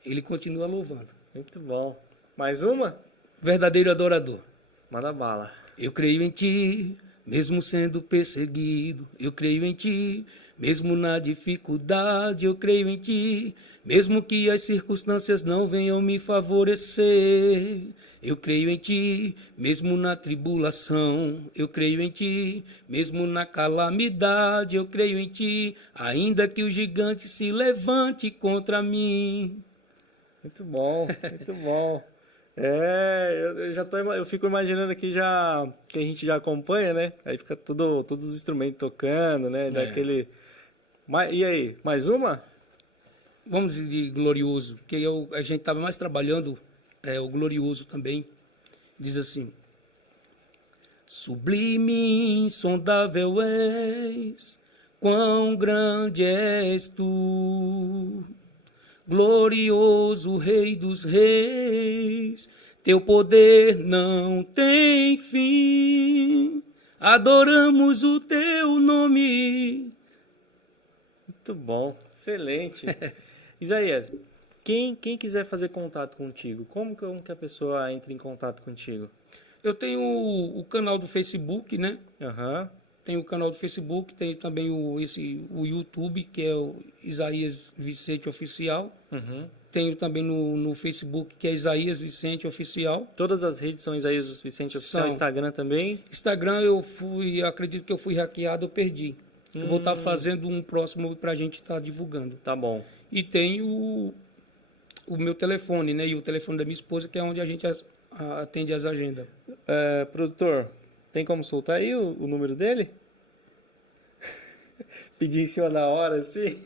ele continua louvando. Muito bom. Mais uma? Verdadeiro adorador. Manda bala. Eu creio em ti, mesmo sendo perseguido. Eu creio em ti, mesmo na dificuldade. Eu creio em ti, mesmo que as circunstâncias não venham me favorecer. Eu creio em ti, mesmo na tribulação. Eu creio em ti, mesmo na calamidade. Eu creio em ti, ainda que o gigante se levante contra mim. Muito bom, muito bom. Eu fico imaginando aqui já que a gente já acompanha, né? Aí fica todos os instrumentos tocando, né? Daquele. E aí, mais uma? Vamos de glorioso, porque a gente estava mais trabalhando o glorioso também. Diz assim: sublime, insondável és, quão grande és tu. Glorioso Rei dos Reis, teu poder não tem fim. Adoramos o teu nome. Muito bom, excelente. Isaías, quem quiser fazer contato contigo, como que a pessoa entra em contato contigo? Eu tenho o canal do Facebook, né? Aham. Tem o canal do Facebook, tem também o YouTube, que é o Isaías Vicente Oficial. Uhum. Tenho também no Facebook, que é Isaías Vicente Oficial. Todas as redes são Isaías Vicente Oficial, Instagram também? Instagram acredito que eu fui hackeado, eu perdi. Eu vou estar fazendo um próximo para a gente estar divulgando. Tá bom. E tem o meu telefone, né? E o telefone da minha esposa, que é onde a gente atende as agendas. Produtor, tem como soltar aí o número dele? Pedir em cima da hora, assim.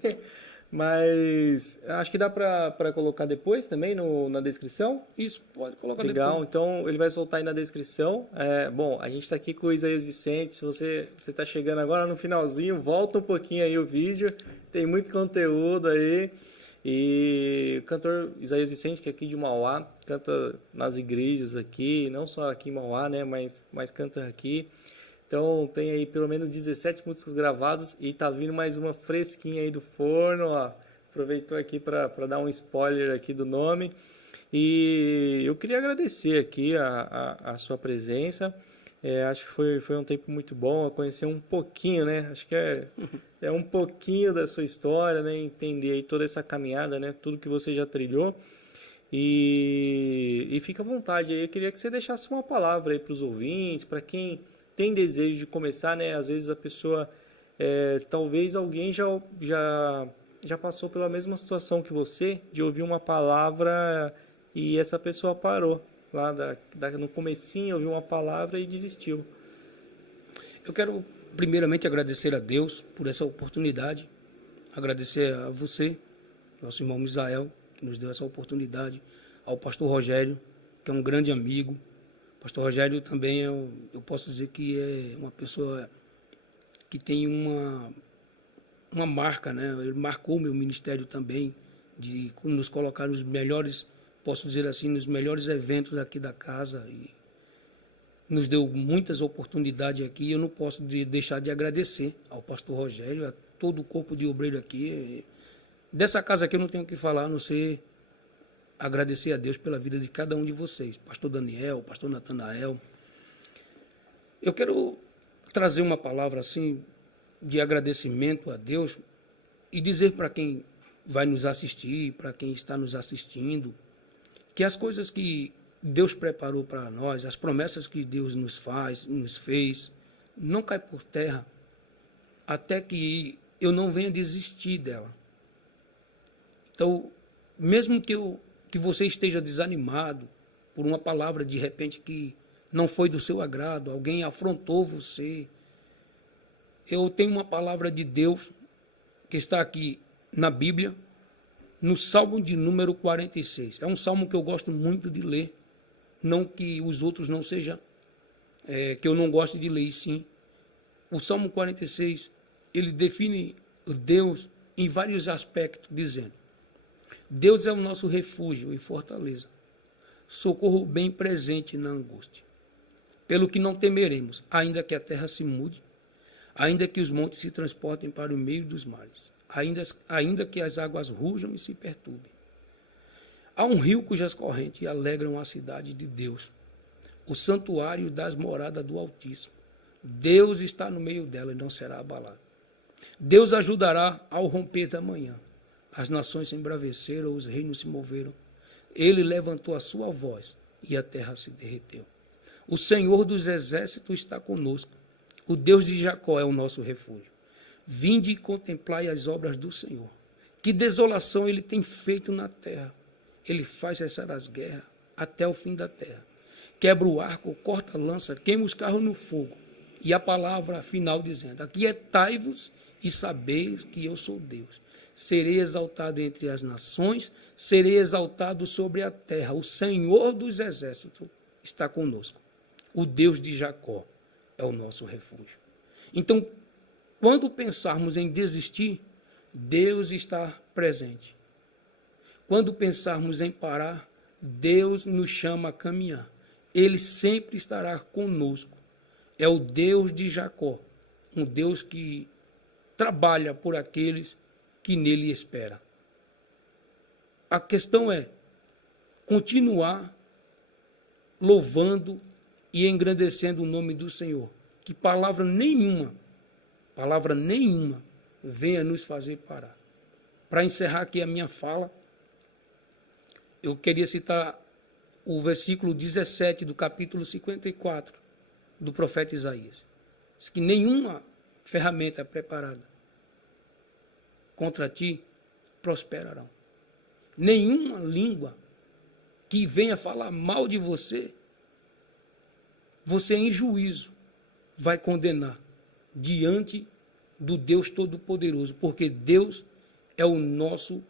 Mas acho que dá para colocar depois também na descrição. Isso, pode colocar Legal, depois. então ele vai soltar aí na descrição. Bom, a gente está aqui com o Isaías Vicente. Se você está chegando agora no finalzinho, volta um pouquinho aí o vídeo. Tem muito conteúdo aí. E o cantor Isaías Vicente, que é aqui de Mauá, canta nas igrejas aqui, não só aqui em Mauá, né, mas canta aqui. Então tem aí pelo menos 17 músicas gravadas e tá vindo mais uma fresquinha aí do forno, ó. Aproveitou aqui para dar um spoiler aqui do nome. E eu queria agradecer aqui a sua presença. Acho que foi um tempo muito bom, conhecer um pouquinho, né? Acho que é um pouquinho da sua história, né? Entender aí toda essa caminhada, né? Tudo que você já trilhou. E fica à vontade aí. Eu queria que você deixasse uma palavra aí para os ouvintes, para quem tem desejo de começar, né? Às vezes a pessoa, talvez alguém já passou pela mesma situação que você, de ouvir uma palavra e essa pessoa parou. Lá no comecinho ouviu uma palavra e desistiu. Eu quero primeiramente agradecer a Deus por essa oportunidade, agradecer a você, nosso irmão Misael, que nos deu essa oportunidade, ao pastor Rogério, que é um grande amigo. O pastor Rogério também eu posso dizer que é uma pessoa que tem uma marca, né? Ele marcou o meu ministério também, de nos colocar nos melhores, posso dizer assim, nos melhores eventos aqui da casa, e nos deu muitas oportunidades aqui. Eu não posso deixar de agradecer ao pastor Rogério, a todo o corpo de obreiro aqui. Dessa casa aqui eu não tenho o que falar, a não ser agradecer a Deus pela vida de cada um de vocês. Pastor Daniel, pastor Natanael. Eu quero trazer uma palavra assim de agradecimento a Deus e dizer para quem vai nos assistir, para quem está nos assistindo, que as coisas que Deus preparou para nós, as promessas que Deus nos fez, não cai por terra até que eu não venha desistir dela. Então, mesmo que você esteja desanimado por uma palavra de repente que não foi do seu agrado, alguém afrontou você, eu tenho uma palavra de Deus que está aqui na Bíblia, no Salmo de número 46. É um salmo que eu gosto muito de ler. Não que os outros não sejam, que eu não gosto de ler, sim. O Salmo 46, ele define Deus em vários aspectos, dizendo: Deus é o nosso refúgio e fortaleza, socorro bem presente na angústia. Pelo que não temeremos, ainda que a terra se mude, ainda que os montes se transportem para o meio dos mares, ainda que as águas rujam e se perturbem. Há um rio cujas correntes alegram a cidade de Deus, o santuário das moradas do Altíssimo. Deus está no meio dela e não será abalado. Deus ajudará ao romper da manhã. As nações se embraveceram, os reinos se moveram. Ele levantou a sua voz e a terra se derreteu. O Senhor dos exércitos está conosco. O Deus de Jacó é o nosso refúgio. Vinde e contemplai as obras do Senhor. Que desolação ele tem feito na terra. Ele faz cessar as guerras até o fim da terra. Quebra o arco, corta a lança, queima os carros no fogo. E a palavra final dizendo: aquietai-vos e sabeis que eu sou Deus. Serei exaltado entre as nações, serei exaltado sobre a terra. O Senhor dos exércitos está conosco. O Deus de Jacó é o nosso refúgio. Então, quando pensarmos em desistir, Deus está presente. Quando pensarmos em parar, Deus nos chama a caminhar. Ele sempre estará conosco. É o Deus de Jacó, um Deus que trabalha por aqueles que nele esperam. A questão é continuar louvando e engrandecendo o nome do Senhor. Que palavra nenhuma venha nos fazer parar. Para encerrar aqui a minha fala, eu queria citar o versículo 17 do capítulo 54 do profeta Isaías. Diz que nenhuma ferramenta preparada contra ti prosperarão. Nenhuma língua que venha falar mal de você, você em juízo vai condenar diante do Deus Todo-Poderoso, porque Deus é o nosso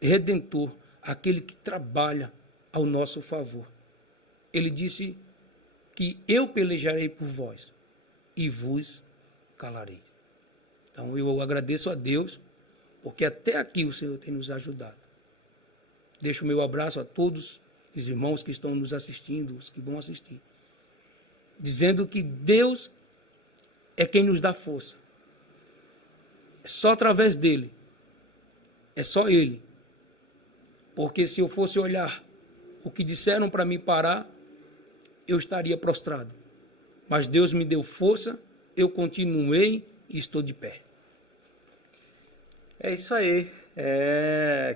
Redentor, aquele que trabalha ao nosso favor. Ele disse que eu pelejarei por vós e vos calarei. Então eu agradeço a Deus, porque até aqui o Senhor tem nos ajudado. Deixo o meu abraço a todos os irmãos que estão nos assistindo, os que vão assistir, dizendo que Deus é quem nos dá força. É só através dele. É só ele. Porque se eu fosse olhar o que disseram para mim parar, eu estaria prostrado. Mas Deus me deu força, eu continuei e estou de pé. É isso aí.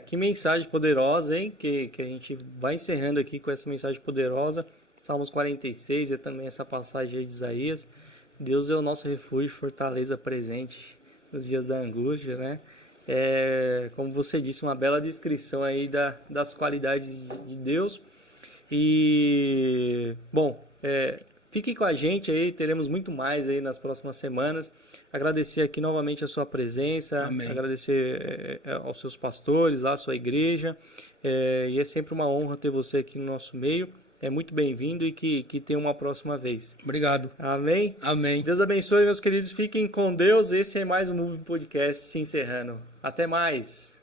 Que mensagem poderosa, hein? Que a gente vai encerrando aqui com essa mensagem poderosa. Salmos 46 é também essa passagem aí de Isaías. Deus é o nosso refúgio, fortaleza presente nos dias da angústia, né? Como você disse, uma bela descrição aí das qualidades de Deus. E, bom, fique com a gente aí, teremos muito mais aí nas próximas semanas. Agradecer aqui novamente a sua presença. Amém. Agradecer aos seus pastores, à sua igreja. E é sempre uma honra ter você aqui no nosso meio. É muito bem-vindo e que tenha uma próxima vez. Obrigado. Amém? Amém. Deus abençoe, meus queridos. Fiquem com Deus. Esse é mais um Moving Podcast se encerrando. Até mais.